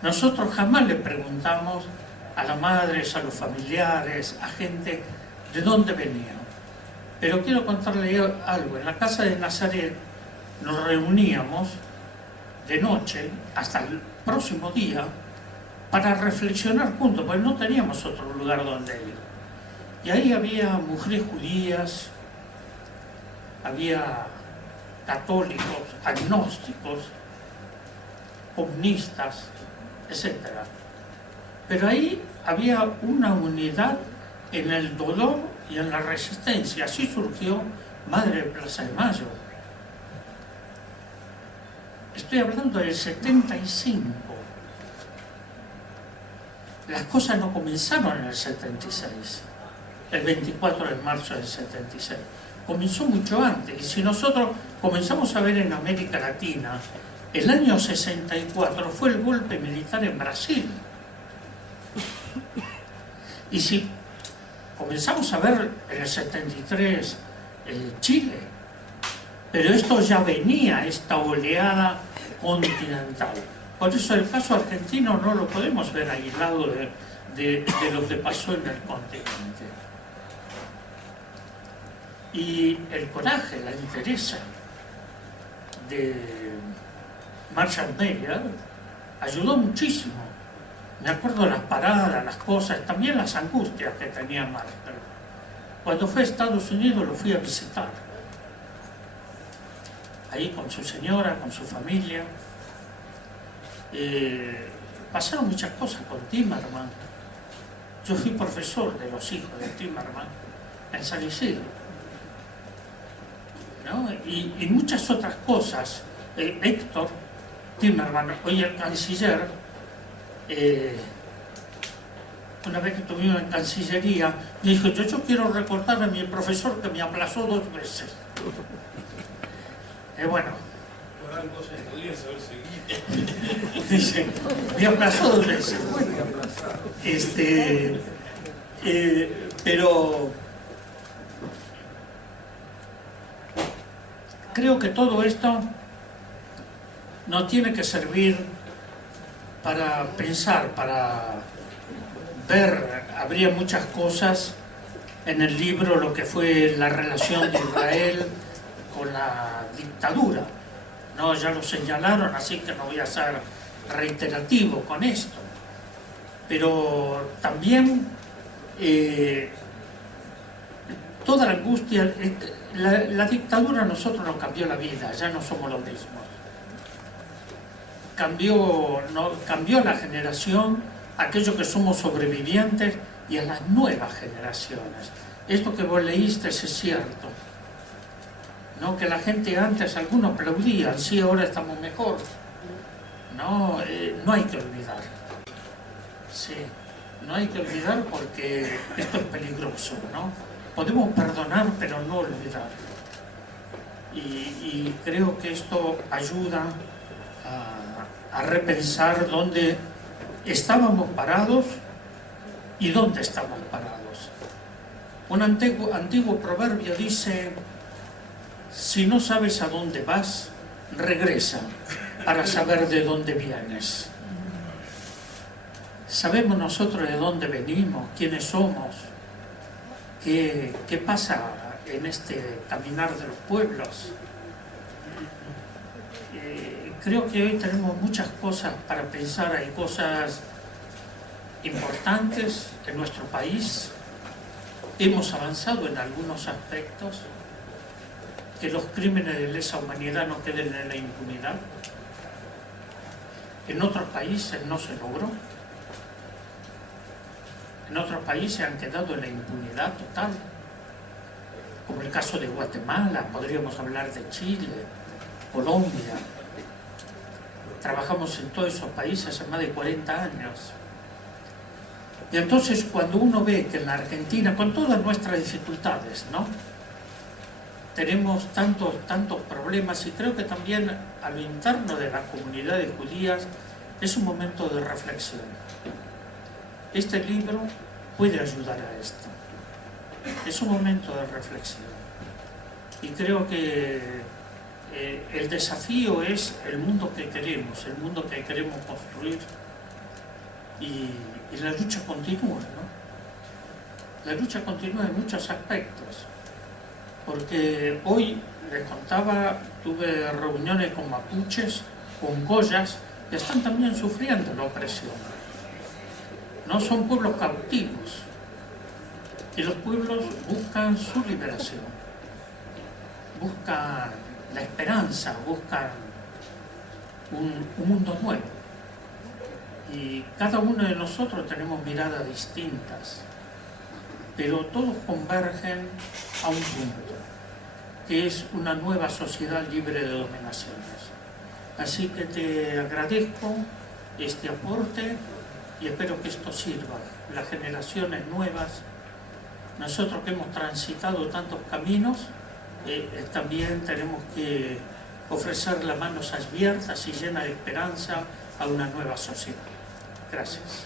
Nosotros jamás le preguntamos a las madres, a los familiares, a gente de dónde venían. Pero quiero contarle algo. En la casa de Nazaret nos reuníamos de noche hasta el próximo día para reflexionar juntos, porque no teníamos otro lugar donde ir. Y ahí había mujeres judías, había católicos, agnósticos, comunistas, etc. Pero ahí había una unidad en el dolor y en la resistencia. Así surgió Madre de Plaza de Mayo. Estoy hablando del 75. Las cosas no comenzaron en el 76. el 24 de marzo del 76. Comenzó mucho antes, y si nosotros comenzamos a ver en América Latina, el año 64 fue el golpe militar en Brasil. Y si comenzamos a ver en el 73 Chile, pero esto ya venía, esta oleada continental. Por eso el caso argentino no lo podemos ver aislado de lo que pasó en el continente. Y el coraje, la entereza de Marshall Meyer ayudó muchísimo. Me acuerdo las paradas, las cosas, también las angustias que tenía Marshall. Cuando fue a Estados Unidos lo fui a visitar. Ahí con su señora, con su familia. Pasaron muchas cosas con Timerman. Yo fui profesor de los hijos de Timerman en San Isidro, ¿no? Y muchas otras cosas. Héctor Timerman, hoy el canciller, una vez que estuvimos en Cancillería, me dijo, yo quiero recordar a mi profesor que me aplazó 2 veces. Bueno, dice, me aplazó 2 veces. Pero creo que todo esto nos tiene que servir para pensar, para ver. Habría muchas cosas en el libro, lo que fue la relación de Israel con la dictadura, ¿no? Ya lo señalaron, así que no voy a ser reiterativo con esto. Pero también toda la angustia, la dictadura a nosotros nos cambió la vida, ya no somos los mismos. Cambió la generación, aquellos que somos sobrevivientes, y a las nuevas generaciones. Esto que vos leíste es cierto, ¿no? Que la gente antes, algunos aplaudían, sí, ahora estamos mejor. No hay que olvidar. Sí, no hay que olvidar porque esto es peligroso, ¿no? Podemos perdonar, pero no olvidar. Y creo que esto ayuda a repensar dónde estábamos parados y dónde estamos parados. Un antiguo proverbio dice, si no sabes a dónde vas, regresa para saber de dónde vienes. Sabemos nosotros de dónde venimos, quiénes somos, qué pasa en este caminar de los pueblos. Creo que hoy tenemos muchas cosas para pensar, hay cosas importantes en nuestro país, hemos avanzado en algunos aspectos, que los crímenes de lesa humanidad no queden en la impunidad. En otros países no se logró, en otros países han quedado en la impunidad total, como el caso de Guatemala, podríamos hablar de Chile, Colombia. Trabajamos en todos esos países hace más de 40 años. Y entonces cuando uno ve que en la Argentina, con todas nuestras dificultades, ¿no?, tenemos tantos problemas, y creo que también a lo interno de las comunidades judías es un momento de reflexión. Este libro puede ayudar a esto. Es un momento de reflexión. Y creo que el desafío es el mundo que queremos construir, y la lucha continúa, ¿no? La lucha continúa en muchos aspectos, porque hoy, les contaba, tuve reuniones con mapuches, con goyas, que están también sufriendo la opresión. No son pueblos cautivos, y los pueblos buscan su liberación, buscan la esperanza, buscan un mundo nuevo. Y cada uno de nosotros tenemos miradas distintas, pero todos convergen a un punto, que es una nueva sociedad libre de dominaciones. Así que te agradezco este aporte y espero que esto sirva. Las generaciones nuevas nosotros que hemos transitado tantos caminos, también tenemos que ofrecer las manos abiertas y llenas de esperanza a una nueva sociedad. Gracias.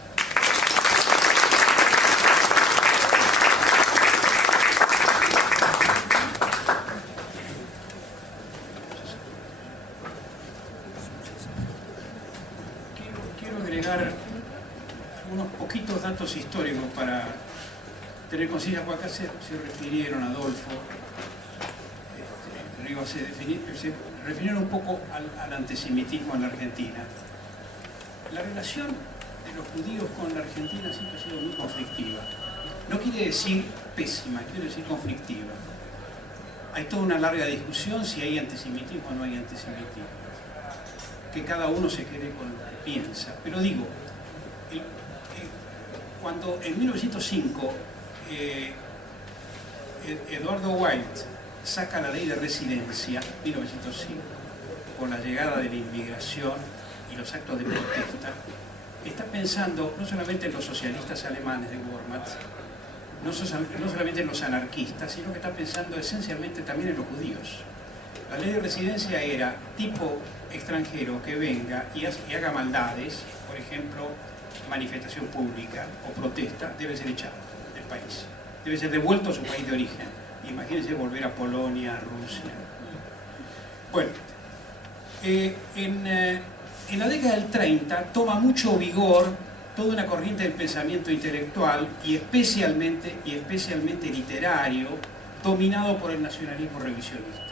Quiero agregar unos poquitos datos históricos para tener conciencia, porque acá se refirieron, Adolfo, Rivas, se refirieron un poco al antisemitismo en la Argentina. La relación de los judíos con la Argentina siempre ha sido muy conflictiva. No quiere decir pésima, quiere decir conflictiva. Hay toda una larga discusión si hay antisemitismo o no hay antisemitismo. Que cada uno se quede con lo que piensa. Pero digo, cuando en 1905 Eduardo White saca la ley de residencia, 1905, con la llegada de la inmigración y los actos de protesta, está pensando no solamente en los socialistas alemanes de Wehrmacht, no solamente en los anarquistas, sino que está pensando esencialmente también en los judíos. La ley de residencia era tipo extranjero que venga y haga maldades, por ejemplo, manifestación pública o protesta, debe ser echado del país, debe ser devuelto a su país de origen. Imagínense volver a Polonia, a Rusia. Bueno, en la década del 30 toma mucho vigor toda una corriente del pensamiento intelectual y especialmente literario, dominado por el nacionalismo revisionista.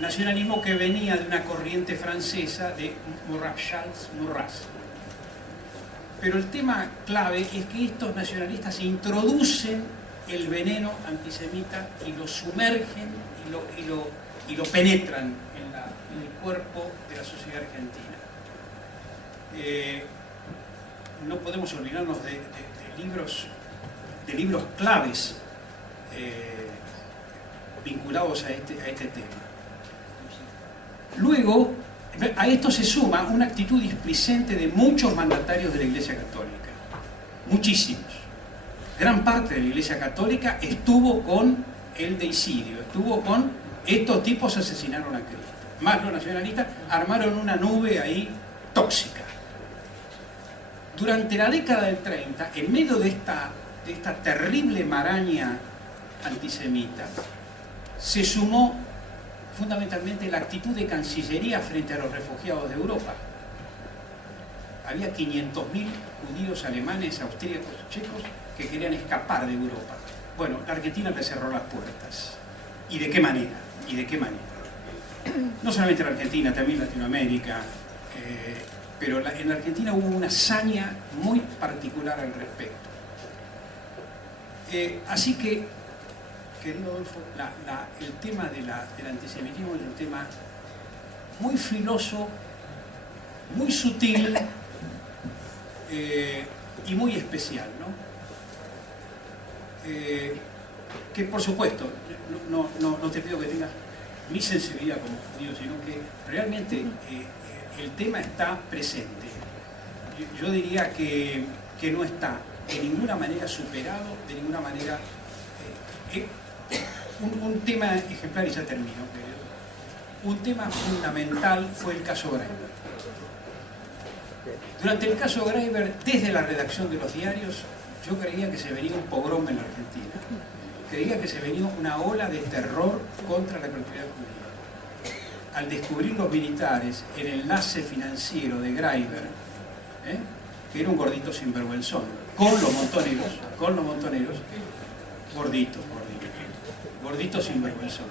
Nacionalismo que venía de una corriente francesa de Charles Maurras. Pero el tema clave es que estos nacionalistas introducen el veneno antisemita y lo sumergen y lo penetran en el cuerpo de la sociedad argentina. No podemos olvidarnos de libros claves vinculados a este tema. Luego, a esto se suma una actitud displicente de muchos mandatarios de la Iglesia Católica, muchísimos. Gran parte de la Iglesia Católica estuvo con el deicidio, estuvo con estos tipos asesinaron a Cristo. Más los nacionalistas armaron una nube ahí tóxica. Durante la década del 30, en medio de esta terrible maraña antisemita, se sumó fundamentalmente la actitud de Cancillería frente a los refugiados de Europa. Había 500.000 judíos alemanes, austríacos, checos que querían escapar de Europa. Bueno, la Argentina les cerró las puertas. ¿Y de qué manera? ¿Y de qué manera? No solamente la Argentina, también Latinoamérica, pero en la Argentina hubo una hazaña muy particular al respecto. Así que, querido Adolfo, el tema del antisemitismo es un tema muy filoso, muy sutil y muy especial, ¿no? Que por supuesto, no te pido que tengas mi sensibilidad como judío, sino que realmente el tema está presente. Yo diría que no está de ninguna manera superado, de ninguna manera... un tema ejemplar, y ya termino, un tema fundamental fue el caso Greiber. Durante el caso Greiber, desde la redacción de los diarios, yo creía que se venía un pogrom en la Argentina. Creía que se venía una ola de terror contra la propiedad judía. Al descubrir los militares el enlace financiero de Greiber, que era un gordito sinvergüenzón, con los montoneros, gordito sinvergüenzón,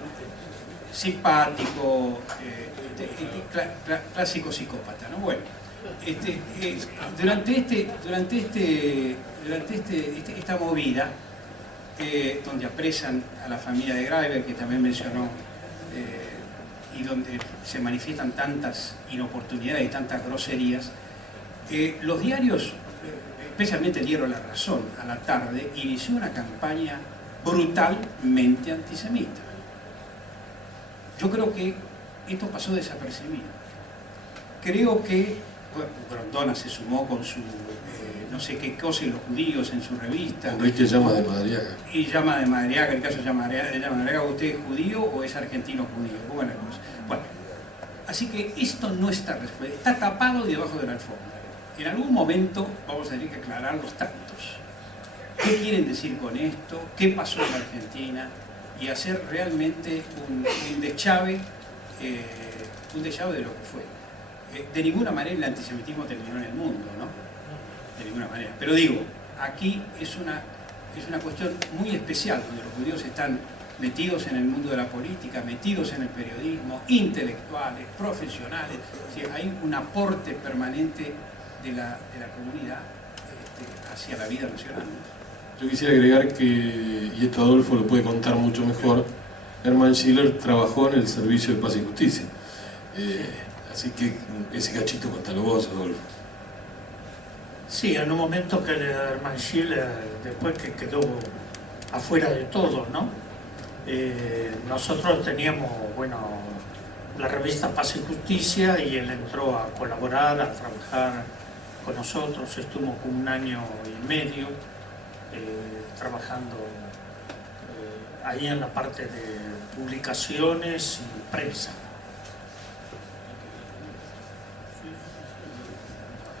simpático, clásico psicópata, ¿no? Bueno, durante esta movida, donde apresan a la familia de Greiber, que también mencionó, y donde se manifiestan tantas inoportunidades y tantas groserías, los diarios, especialmente el diario La Razón, a la tarde, inició una campaña brutalmente antisemita. Yo creo que esto pasó desapercibido. Creo que después Grondona se sumó con su no sé qué cosa y los judíos en su revista. Enrique Llamas de Madariaga. Y Llamas de Madariaga, el caso de Llamas de Madariaga, ¿usted es judío o es argentino judío? Buena cosa. Bueno, así que esto no está resuelto, está tapado debajo de la alfombra. En algún momento vamos a tener que aclarar los tantos. ¿Qué quieren decir con esto? ¿Qué pasó en la Argentina? Y hacer realmente un deschave de lo que fue. De ninguna manera el antisemitismo terminó en el mundo, ¿no? De ninguna manera. Pero digo, aquí es una cuestión muy especial, donde los judíos están metidos en el mundo de la política, metidos en el periodismo, intelectuales, profesionales. ¿Sí? Hay un aporte permanente de la comunidad hacia la vida nacional. Yo quisiera agregar que, y esto Adolfo lo puede contar mucho mejor, Hermann Schiller trabajó en el Servicio de Paz y Justicia. Así que ese cachito contalo vos, Adolfo. Sí, en un momento que Hermann Schiller, después que quedó afuera de todo, ¿no? Nosotros teníamos, bueno, la revista Paz y Justicia y él entró a colaborar, a trabajar con nosotros, estuvo como 1 año y medio trabajando ahí en la parte de publicaciones y prensa.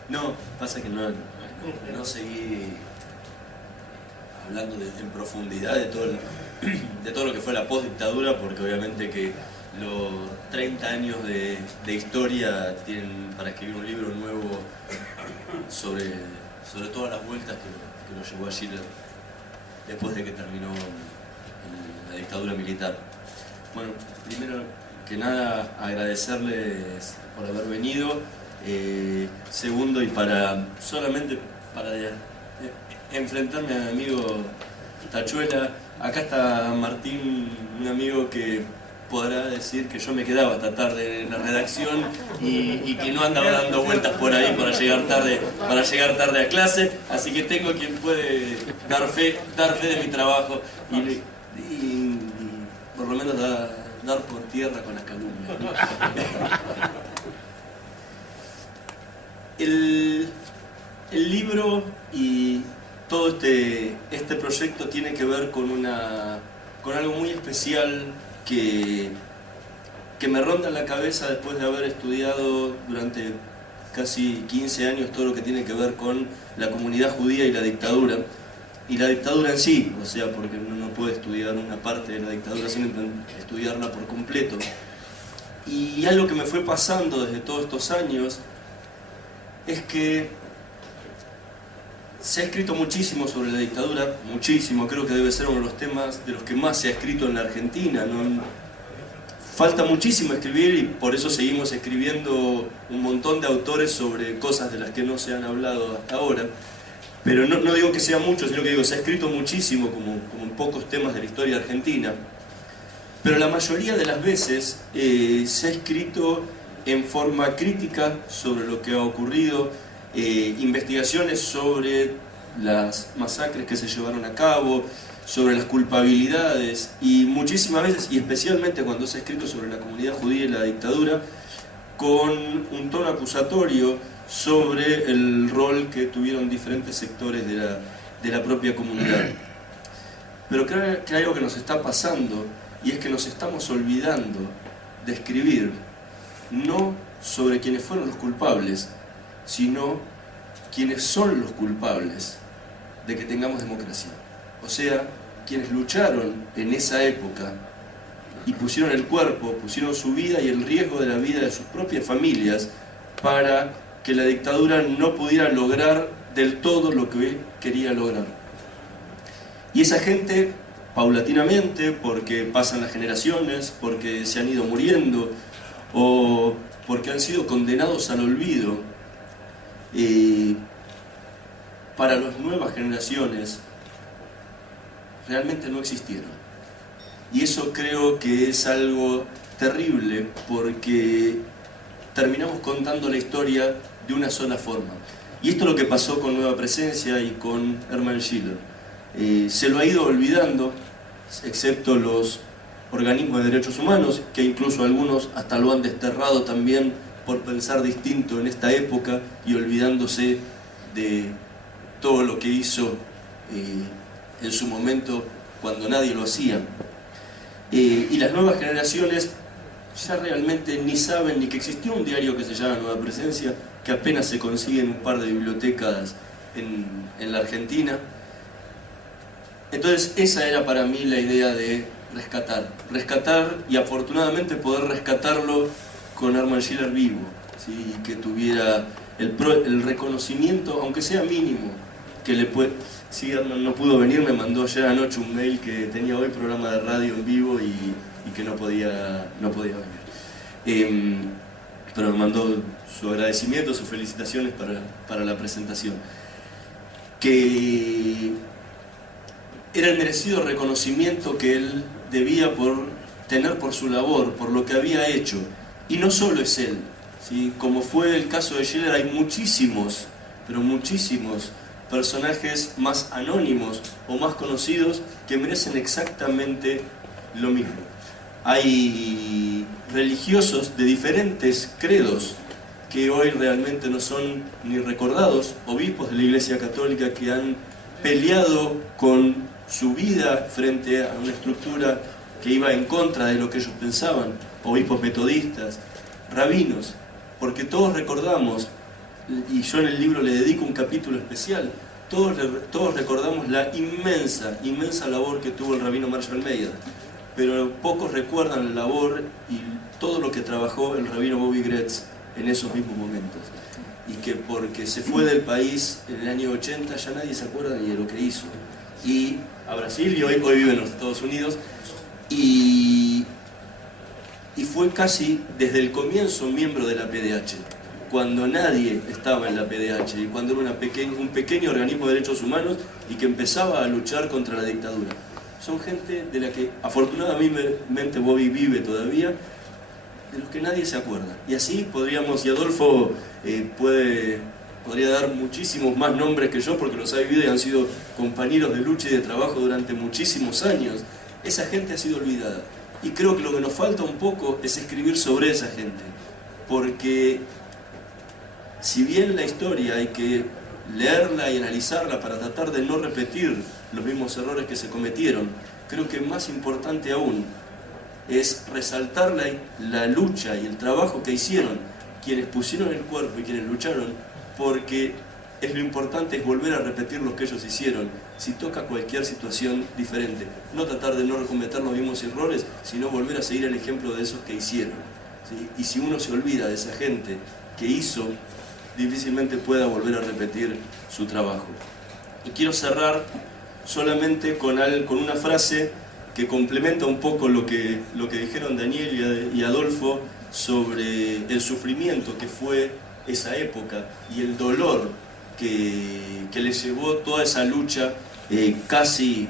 No, pasa que no seguí hablando en profundidad de todo lo que fue la postdictadura, porque obviamente que los 30 años de historia tienen para escribir un libro nuevo sobre todas las vueltas que lo llevó a Schiller después de que terminó la dictadura militar. Bueno, primero que nada agradecerles por haber venido. Segundo, y solamente para enfrentarme a mi amigo Tachuela, acá está Martín, un amigo que podrá decir que yo me quedaba hasta tarde en la redacción y que no andaba dando vueltas por ahí para llegar tarde a clase, así que tengo quien puede dar fe de mi trabajo y por lo menos dar por tierra con las calumnias, ¿no? El libro y todo este proyecto tiene que ver con algo muy especial que me ronda en la cabeza después de haber estudiado durante casi 15 años todo lo que tiene que ver con la comunidad judía y la dictadura en sí, o sea, porque uno no puede estudiar una parte de la dictadura sin estudiarla por completo. Y algo que me fue pasando desde todos estos años es que se ha escrito muchísimo sobre la dictadura, muchísimo, creo que debe ser uno de los temas de los que más se ha escrito en la Argentina, ¿no? Falta muchísimo escribir y por eso seguimos escribiendo un montón de autores sobre cosas de las que no se han hablado hasta ahora, pero no digo que sea mucho, sino que digo, se ha escrito muchísimo como en pocos temas de la historia argentina, pero la mayoría de las veces se ha escrito en forma crítica sobre lo que ha ocurrido, investigaciones sobre las masacres que se llevaron a cabo, sobre las culpabilidades y muchísimas veces, y especialmente cuando se ha escrito sobre la comunidad judía y la dictadura, con un tono acusatorio sobre el rol que tuvieron diferentes sectores de la propia comunidad. Pero creo que hay algo que nos está pasando y es que nos estamos olvidando de escribir no sobre quienes fueron los culpables, sino quienes son los culpables de que tengamos democracia. O sea, quienes lucharon en esa época y pusieron el cuerpo, pusieron su vida y el riesgo de la vida de sus propias familias para que la dictadura no pudiera lograr del todo lo que quería lograr. Y esa gente, paulatinamente, porque pasan las generaciones, porque se han ido muriendo, o porque han sido condenados al olvido, para las nuevas generaciones realmente no existieron. Y eso creo que es algo terrible porque terminamos contando la historia de una sola forma. Y esto es lo que pasó con Nueva Presencia y con Hermann Schiller. Se lo ha ido olvidando, excepto los organismos de derechos humanos, que incluso algunos hasta lo han desterrado también por pensar distinto en esta época y olvidándose de todo lo que hizo en su momento cuando nadie lo hacía. Y las nuevas generaciones ya realmente ni saben ni que existió un diario que se llama Nueva Presencia, que apenas se consigue en un par de bibliotecas en la Argentina. Entonces esa era para mí la idea de rescatar y afortunadamente poder rescatarlo con Hermann Schiller vivo, ¿sí? Y que tuviera el reconocimiento, aunque sea mínimo, que le puede... Sí, Hermann no pudo venir, me mandó ayer anoche un mail que tenía hoy programa de radio en vivo y que no podía venir. Pero me mandó su agradecimiento, sus felicitaciones para la presentación. Que era el merecido reconocimiento que él debía tener por su labor, por lo que había hecho. Y no solo es él, ¿sí? Como fue el caso de Schiller, hay muchísimos, pero muchísimos personajes más anónimos o más conocidos que merecen exactamente lo mismo. Hay religiosos de diferentes credos que hoy realmente no son ni recordados, obispos de la Iglesia Católica que han peleado con su vida frente a una estructura que iba en contra de lo que ellos pensaban, obispos metodistas, rabinos, porque todos recordamos, y yo en el libro le dedico un capítulo especial, todos recordamos la inmensa labor que tuvo el rabino Marshall Meyer, pero pocos recuerdan la labor y todo lo que trabajó el rabino Bobby Gretz en esos mismos momentos, y que porque se fue del país en el año 80 ya nadie se acuerda ni de lo que hizo, y a Brasil, y hoy vive en los Estados Unidos, y fue casi desde el comienzo miembro de la PDH, cuando nadie estaba en la PDH y cuando era un pequeño organismo de derechos humanos y que empezaba a luchar contra la dictadura. Son gente de la que afortunadamente Bobby vive todavía, de los que nadie se acuerda. Y así podríamos, y Adolfo podría dar muchísimos más nombres que yo porque los ha vivido y han sido compañeros de lucha y de trabajo durante muchísimos años. Esa gente ha sido olvidada. Y creo que lo que nos falta un poco es escribir sobre esa gente, porque si bien la historia hay que leerla y analizarla para tratar de no repetir los mismos errores que se cometieron, creo que más importante aún es resaltar la lucha y el trabajo que hicieron quienes pusieron el cuerpo y quienes lucharon, porque lo importante es volver a repetir lo que ellos hicieron si toca cualquier situación diferente. No tratar de no cometer los mismos errores, sino volver a seguir el ejemplo de esos que hicieron, ¿sí? Y si uno se olvida de esa gente que hizo, difícilmente pueda volver a repetir su trabajo. Y quiero cerrar solamente con una frase que complementa un poco lo que dijeron Daniel y Adolfo sobre el sufrimiento que fue esa época y el dolor que les llevó toda esa lucha casi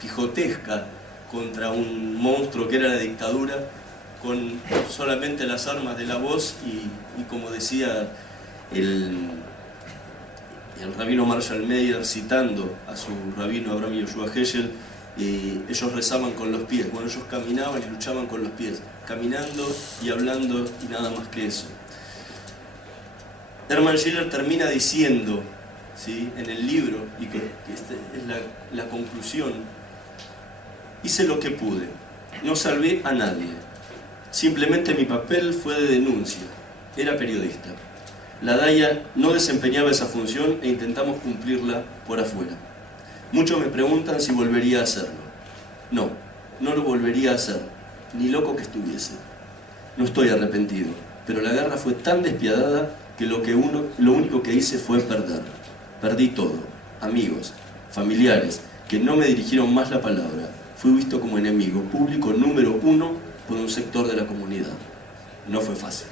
quijotesca contra un monstruo que era la dictadura, con solamente las armas de la voz y como decía el rabino Marshall Meyer citando a su rabino Abraham Yoshua Heschel, ellos rezaban con los pies. Bueno, ellos caminaban y luchaban con los pies, caminando y hablando y nada más que eso. Hermann Schiller termina diciendo, ¿sí?, en el libro, y que esta es la conclusión: hice lo que pude, no salvé a nadie, simplemente mi papel fue de denuncia, era periodista. La DAIA no desempeñaba esa función e intentamos cumplirla por afuera. Muchos me preguntan si volvería a hacerlo. No, no lo volvería a hacer, ni loco que estuviese. No estoy arrepentido, pero la guerra fue tan despiadada que lo único que hice fue perder. Perdí todo, amigos, familiares, que no me dirigieron más la palabra. Fui visto como enemigo público número 1 por un sector de la comunidad. No fue fácil.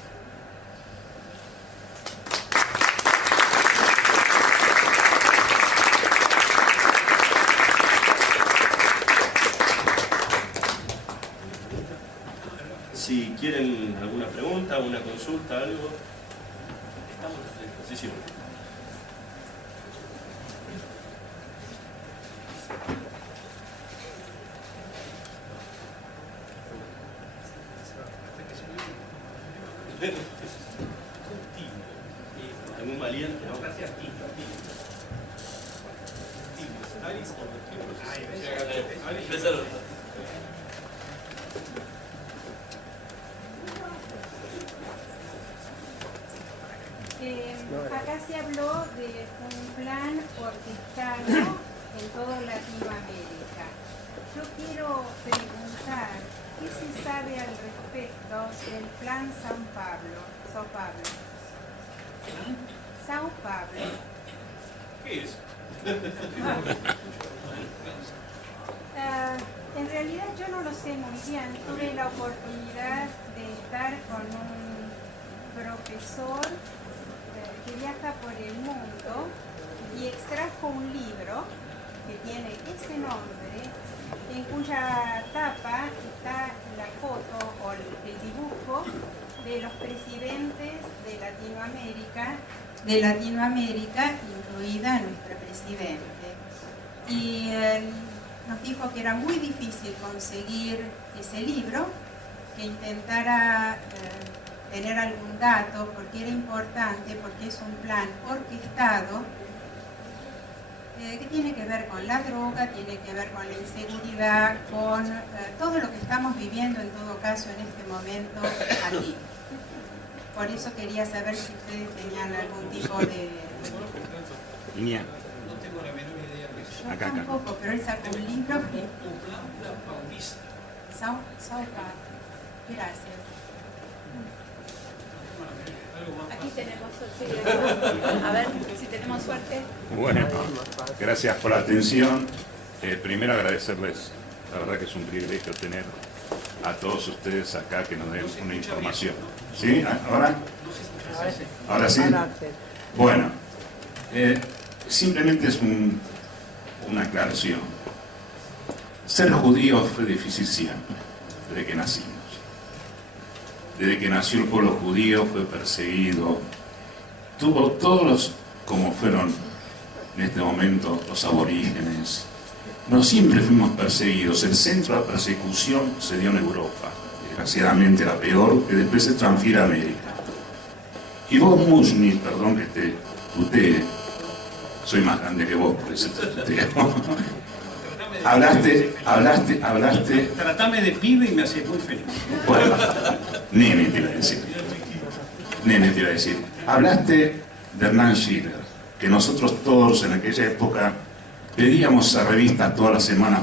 Si quieren alguna pregunta, una consulta, algo, estamos a disposición. ¿Algún valiente? ¿No? Acá se habló de un plan orquestado en toda Latinoamérica. Yo quiero preguntar, ¿qué se sabe al respecto del plan São Paulo? São Paulo. ¿Qué es? En realidad yo no lo sé muy bien. Tuve la oportunidad de estar con un profesor que viaja por el mundo y extrajo un libro que tiene ese nombre, en cuya tapa está la foto o el dibujo de los presidentes de Latinoamérica, incluida nuestra presidente. Y nos dijo que era muy difícil conseguir ese libro, que intentara tener algún dato, porque era importante, porque es un plan orquestado que tiene que ver con la droga, tiene que ver con la inseguridad, con todo lo que estamos viviendo en todo caso en este momento aquí. Por eso quería saber si ustedes tenían algún tipo de... Línea. No tengo la menor idea de eso. Yo tampoco, pero él sacó un libro que... Un plan paulista. Sao Paulo. Gracias. Aquí tenemos, sí, a ver si tenemos suerte. Bueno, gracias por la atención. Primero agradecerles, la verdad que es un privilegio tener a todos ustedes acá que nos den una información. ¿Sí? ¿Ahora? ¿Ahora sí? Bueno, simplemente es una aclaración. Ser judío fue difícil siempre, desde que nacimos. Desde que nació el pueblo judío fue perseguido. Tuvo todos los, como fueron en este momento los aborígenes. No siempre fuimos perseguidos. El centro de la persecución se dio en Europa. Desgraciadamente la peor, que después se transfiere a América. Y vos, Musni, perdón que te tutee, soy más grande que vos, por eso te tuteo. Hablaste. Tratame de pibe y me haces muy feliz. Bueno, nene te iba a decir. Hablaste de Hernán Schiller, que nosotros todos en aquella época pedíamos a revistas todas las semanas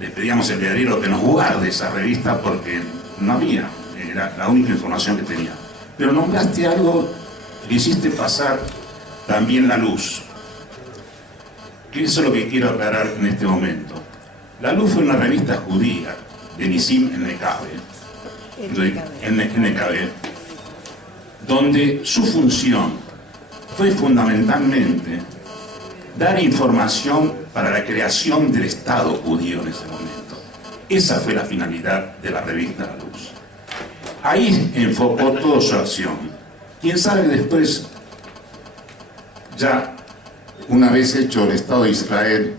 le pedíamos al diario que nos guarde esa revista porque no había, era la única información que tenía. Pero nombraste algo que hiciste pasar también la luz. Que eso es lo que quiero aclarar en este momento. La Luz fue una revista judía de Nissim NKB, donde su función fue fundamentalmente dar información para la creación del Estado judío en ese momento. Esa fue la finalidad de la revista La Luz. Ahí enfocó toda su acción. Quién sabe después, ya una vez hecho el Estado de Israel,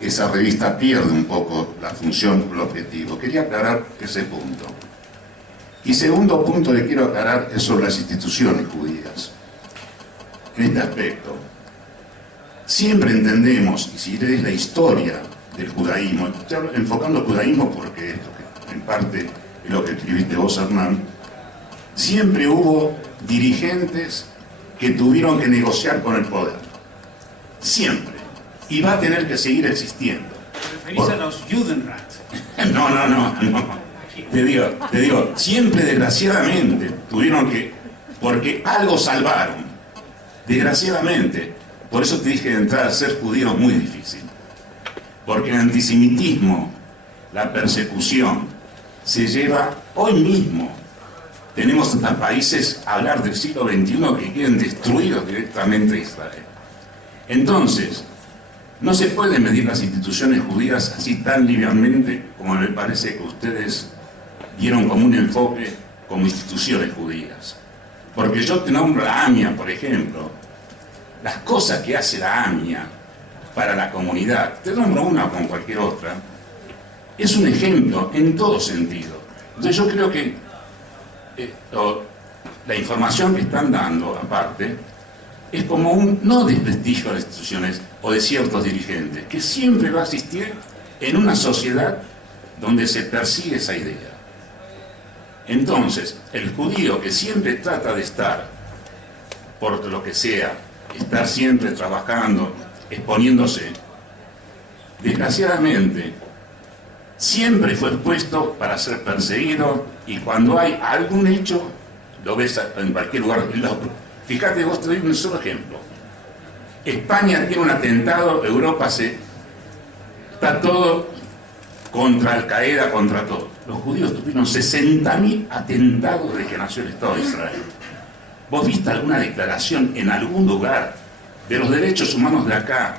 esa revista pierde un poco la función, el objetivo. Quería aclarar ese punto. Y segundo punto que quiero aclarar es sobre las instituciones judías. En este aspecto, siempre entendemos, y si lees la historia del judaísmo, enfocando el judaísmo porque esto que en parte es lo que escribiste vos, Hernán, siempre hubo dirigentes que tuvieron que negociar con el poder. Siempre. Y va a tener que seguir existiendo. ¿Te referís a los Judenrat? No. Te digo, siempre desgraciadamente tuvieron que, porque algo salvaron. Desgraciadamente. Por eso te dije de entrada, ser judío es muy difícil. Porque el antisemitismo, la persecución, se lleva hoy mismo. Tenemos hasta países a hablar del siglo XXI que quieren destruir directamente a Israel. Entonces, no se pueden medir las instituciones judías así tan livianamente como me parece que ustedes dieron como un enfoque como instituciones judías. Porque yo te nombro la AMIA, por ejemplo, las cosas que hace la AMIA para la comunidad, te nombro una con cualquier otra, es un ejemplo en todo sentido. Entonces yo creo que la información que están dando, aparte, es como un no desprestigio de las instituciones o de ciertos dirigentes, que siempre va a existir en una sociedad donde se persigue esa idea. Entonces, el judío que siempre trata de estar, por lo que sea, estar siempre trabajando, exponiéndose, desgraciadamente, siempre fue expuesto para ser perseguido, y cuando hay algún hecho, lo ves en cualquier lugar. Fíjate, vos te doy un solo ejemplo. España tiene un atentado, Europa está todo contra Al-Qaeda, contra todo. Los judíos tuvieron 60.000 atentados desde que nació el Estado de Israel. ¿Vos viste alguna declaración en algún lugar de los derechos humanos de acá,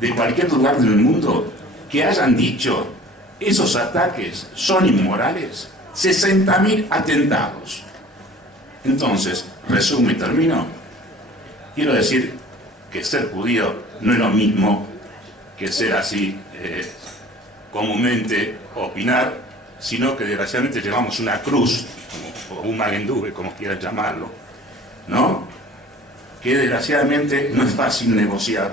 de cualquier lugar del mundo, que hayan dicho esos ataques son inmorales? 60.000 atentados. Entonces, resumo y termino. Quiero decir que ser judío no es lo mismo que ser así comúnmente opinar, sino que desgraciadamente llevamos una cruz, o un magendube, como quieran llamarlo, ¿no? Que desgraciadamente no es fácil negociar,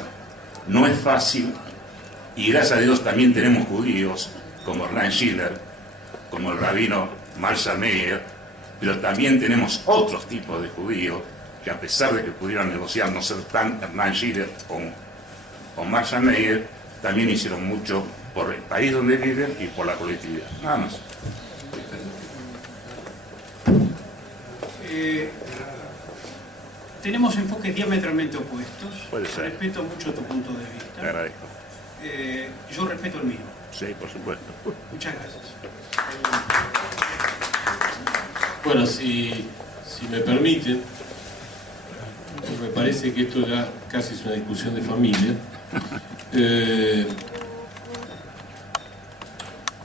no es fácil, y gracias a Dios también tenemos judíos como Hernán Schiller, como el rabino Marshall Meyer, pero también tenemos otros tipos de judíos que, a pesar de que pudieron negociar, no ser tan Hernán Schiller o Marshall Meyer, también hicieron mucho por el país donde viven y por la colectividad. Nada más. Tenemos enfoques diametralmente opuestos. Puede ser. Respeto mucho tu punto de vista. Te agradezco. Yo respeto el mío. Sí, por supuesto. Muchas gracias. Bueno, si me permiten, me parece que esto ya casi es una discusión de familia.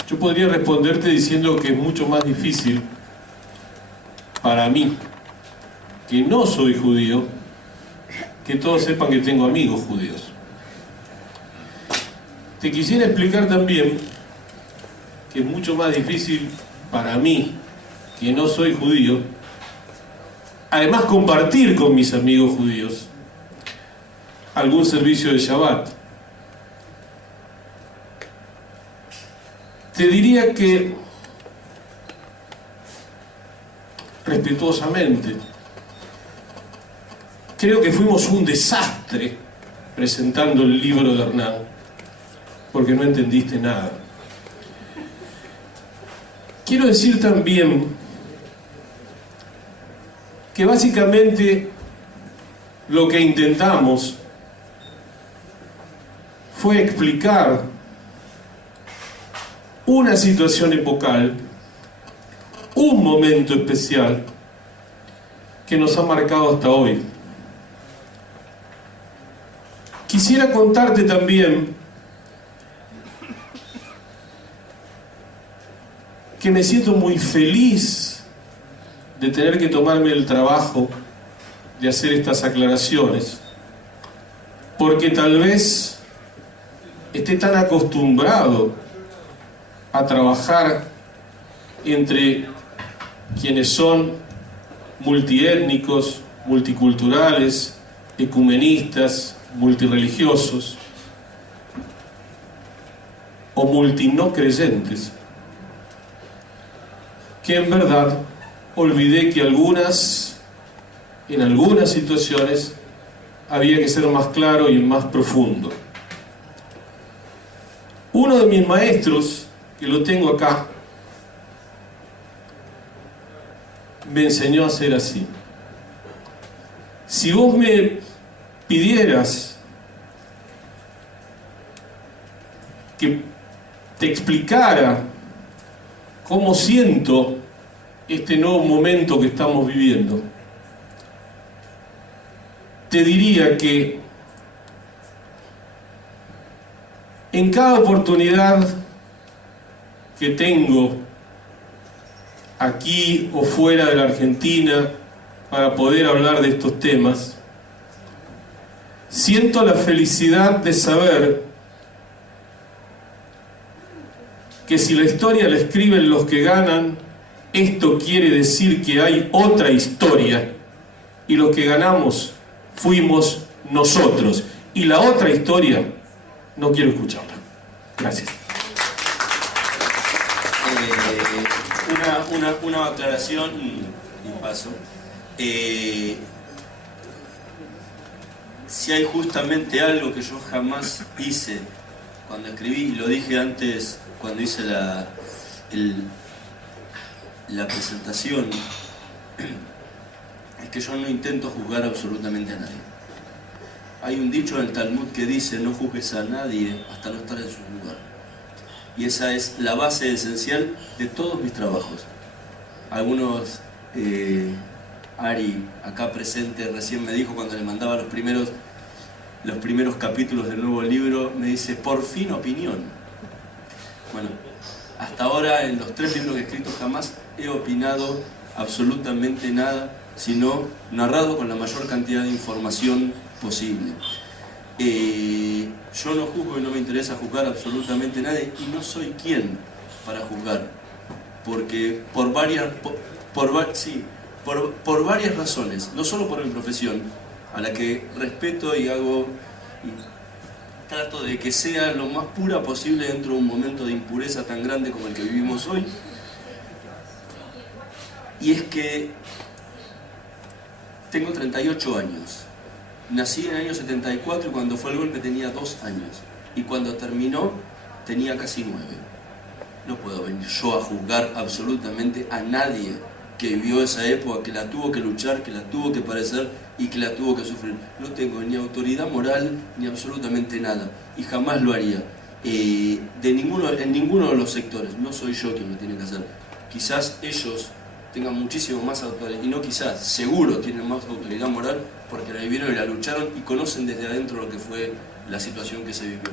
Yo podría responderte diciendo que es mucho más difícil para mí, que no soy judío, que todos sepan que tengo amigos judíos. Te quisiera explicar también que es mucho más difícil para mí, que no soy judío, además compartir con mis amigos judíos algún servicio de Shabbat. Te diría que, respetuosamente, creo que fuimos un desastre presentando el libro de Hernán, porque no entendiste nada. Quiero decir también que básicamente lo que intentamos fue explicar una situación epocal, un momento especial que nos ha marcado hasta hoy. Quisiera contarte también que me siento muy feliz de tener que tomarme el trabajo de hacer estas aclaraciones, porque tal vez esté tan acostumbrado a trabajar entre quienes son multiétnicos, multiculturales, ecumenistas, multirreligiosos o multino creyentes, que en verdad olvidé que en algunas situaciones había que ser más claro y más profundo. Uno de mis maestros, que lo tengo acá, me enseñó a ser así. Si vos me pidieras que te explicara cómo siento este nuevo momento que estamos viviendo, te diría que en cada oportunidad que tengo aquí o fuera de la Argentina para poder hablar de estos temas, siento la felicidad de saber que si la historia la escriben los que ganan, Esto quiere decir que hay otra historia y los que ganamos fuimos nosotros. Y la otra historia no quiero escucharla. Gracias. Una aclaración y paso. Si hay justamente algo que yo jamás hice cuando escribí, y lo dije antes cuando hice la presentación, es que yo no intento juzgar absolutamente a nadie. Hay un dicho en el Talmud que dice: no juzgues a nadie hasta no estar en su lugar. Y esa es la base esencial de todos mis trabajos. Algunos, Ari, acá presente, recién me dijo cuando le mandaba los primeros capítulos del nuevo libro, me dice: por fin opinión. Bueno, hasta ahora en los 3 libros que he escrito jamás he opinado absolutamente nada, sino narrado con la mayor cantidad de información posible. Yo no juzgo y no me interesa juzgar absolutamente nadie, y no soy quien para juzgar, porque por varias razones, no solo por mi profesión, a la que respeto y trato de que sea lo más pura posible dentro de un momento de impureza tan grande como el que vivimos hoy, y es que tengo 38 años. Nací en el año 74 y cuando fue el golpe tenía 2 años. Y cuando terminó tenía casi 9. No puedo venir yo a juzgar absolutamente a nadie que vivió esa época, que la tuvo que luchar, que la tuvo que padecer y que la tuvo que sufrir. No tengo ni autoridad moral ni absolutamente nada. Y jamás lo haría. En ninguno de los sectores. No soy yo quien lo tiene que hacer. Quizás ellos tengan muchísimo más autoridad, y no quizás, seguro tienen más autoridad moral, porque la vivieron y la lucharon y conocen desde adentro lo que fue la situación que se vivió.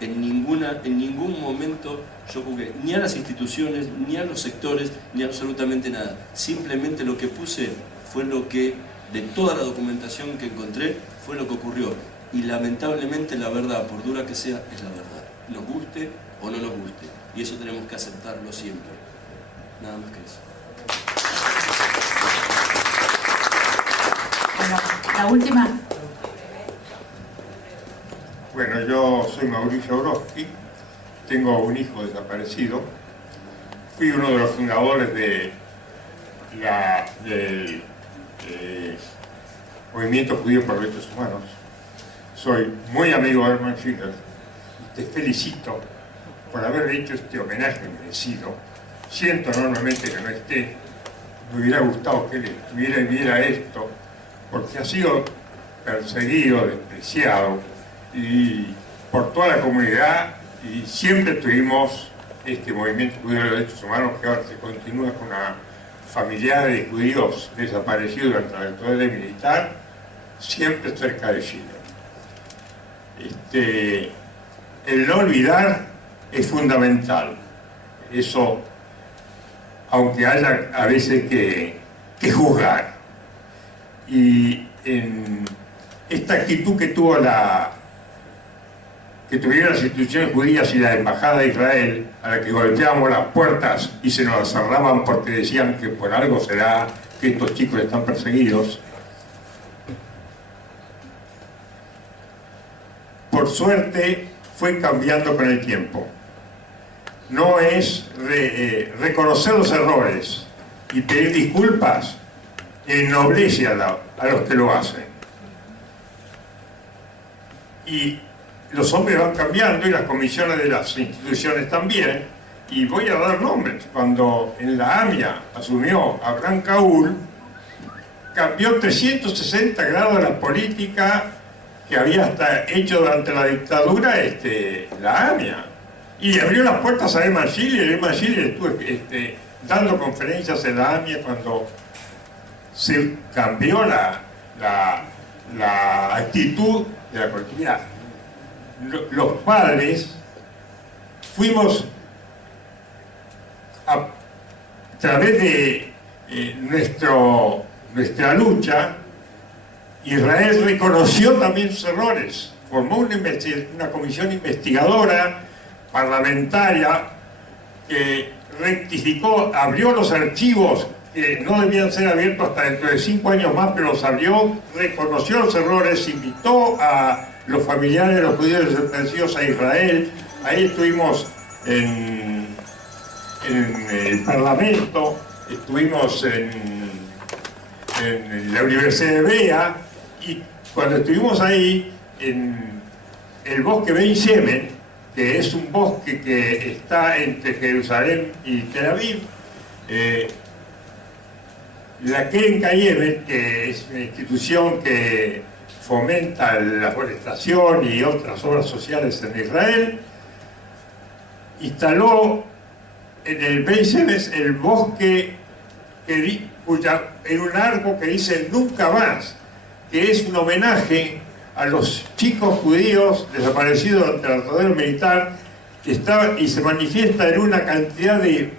En ningún momento yo juzgué ni a las instituciones, ni a los sectores, ni absolutamente nada. Simplemente lo que puse fue lo que, de toda la documentación que encontré, fue lo que ocurrió. Y lamentablemente la verdad, por dura que sea, es la verdad. Nos guste o no nos guste. Y eso tenemos que aceptarlo siempre. Nada más que eso. Bueno, la última. Bueno, yo soy Mauricio Orozki, tengo un hijo desaparecido, fui uno de los fundadores del Movimiento Judío por Derechos Humanos, soy muy amigo de Hermann Schiller, te felicito por haber hecho este homenaje merecido. Siento enormemente que no esté, me hubiera gustado que él estuviera y viera esto, porque ha sido perseguido, despreciado, y por toda la comunidad, y siempre tuvimos este movimiento judío de derechos humanos, que ahora se continúa con una familia de judíos desaparecidos durante la dictadura militar, siempre cerca de Chile. El no olvidar es fundamental. Eso, aunque haya a veces que juzgar. Y en esta actitud que tuvieron las instituciones judías y la embajada de Israel, a la que golpeábamos las puertas y se nos las cerraban porque decían que por algo será que estos chicos están perseguidos, por suerte fue cambiando con el tiempo. No es reconocer los errores y pedir disculpas, ennoblece a los que lo hacen. Y los hombres van cambiando y las comisiones de las instituciones también, y voy a dar nombres. Cuando en la AMIA asumió Abraham Kaul, cambió 360 grados la política que había hasta hecho durante la dictadura la AMIA, y le abrió las puertas a Hermann Schiller. Hermann Schiller estuvo dando conferencias en la AMIA cuando se cambió la actitud de la colectividad. Los padres fuimos a través de nuestra lucha. Israel reconoció también sus errores, formó una comisión investigadora parlamentaria que rectificó, abrió los archivos que no debían ser abiertos hasta dentro de 5 años más, pero los abrió, reconoció los errores, invitó a los familiares de los judíos desaparecidos a Israel. Ahí estuvimos en el Parlamento, estuvimos en la Universidad de Brea, y cuando estuvimos ahí en el bosque Ben Shemen, que es un bosque que está entre Jerusalén y Tel Aviv, la Keren Kayemet, que es una institución que fomenta la forestación y otras obras sociales en Israel, instaló en el Ben Shemen el bosque en un arco que dice nunca más, que es un homenaje a los chicos judíos desaparecidos durante la dictadura militar, que está y se manifiesta en una cantidad de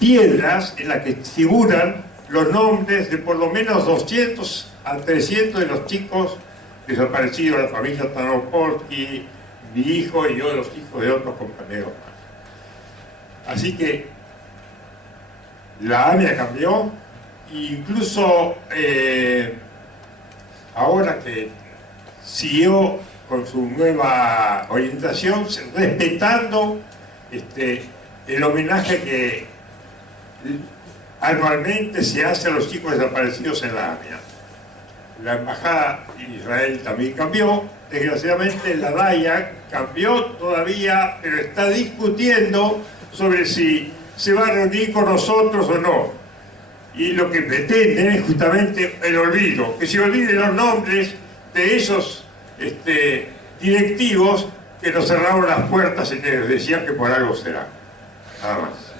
piedras en las que figuran los nombres de por lo menos 200 a 300 de los chicos desaparecidos, la familia Tanopolsky, mi hijo y yo, los hijos de otros compañeros. Así que la AMIA cambió, e incluso ahora que siguió con su nueva orientación, respetando el homenaje que anualmente se hace a los chicos desaparecidos en la AMIA. La embajada de Israel también cambió, desgraciadamente la DAIA cambió todavía, pero está discutiendo sobre si se va a reunir con nosotros o no. Y lo que pretenden es justamente el olvido, que se olviden los nombres de esos directivos que nos cerraron las puertas y que nos decían que por algo será. Nada más.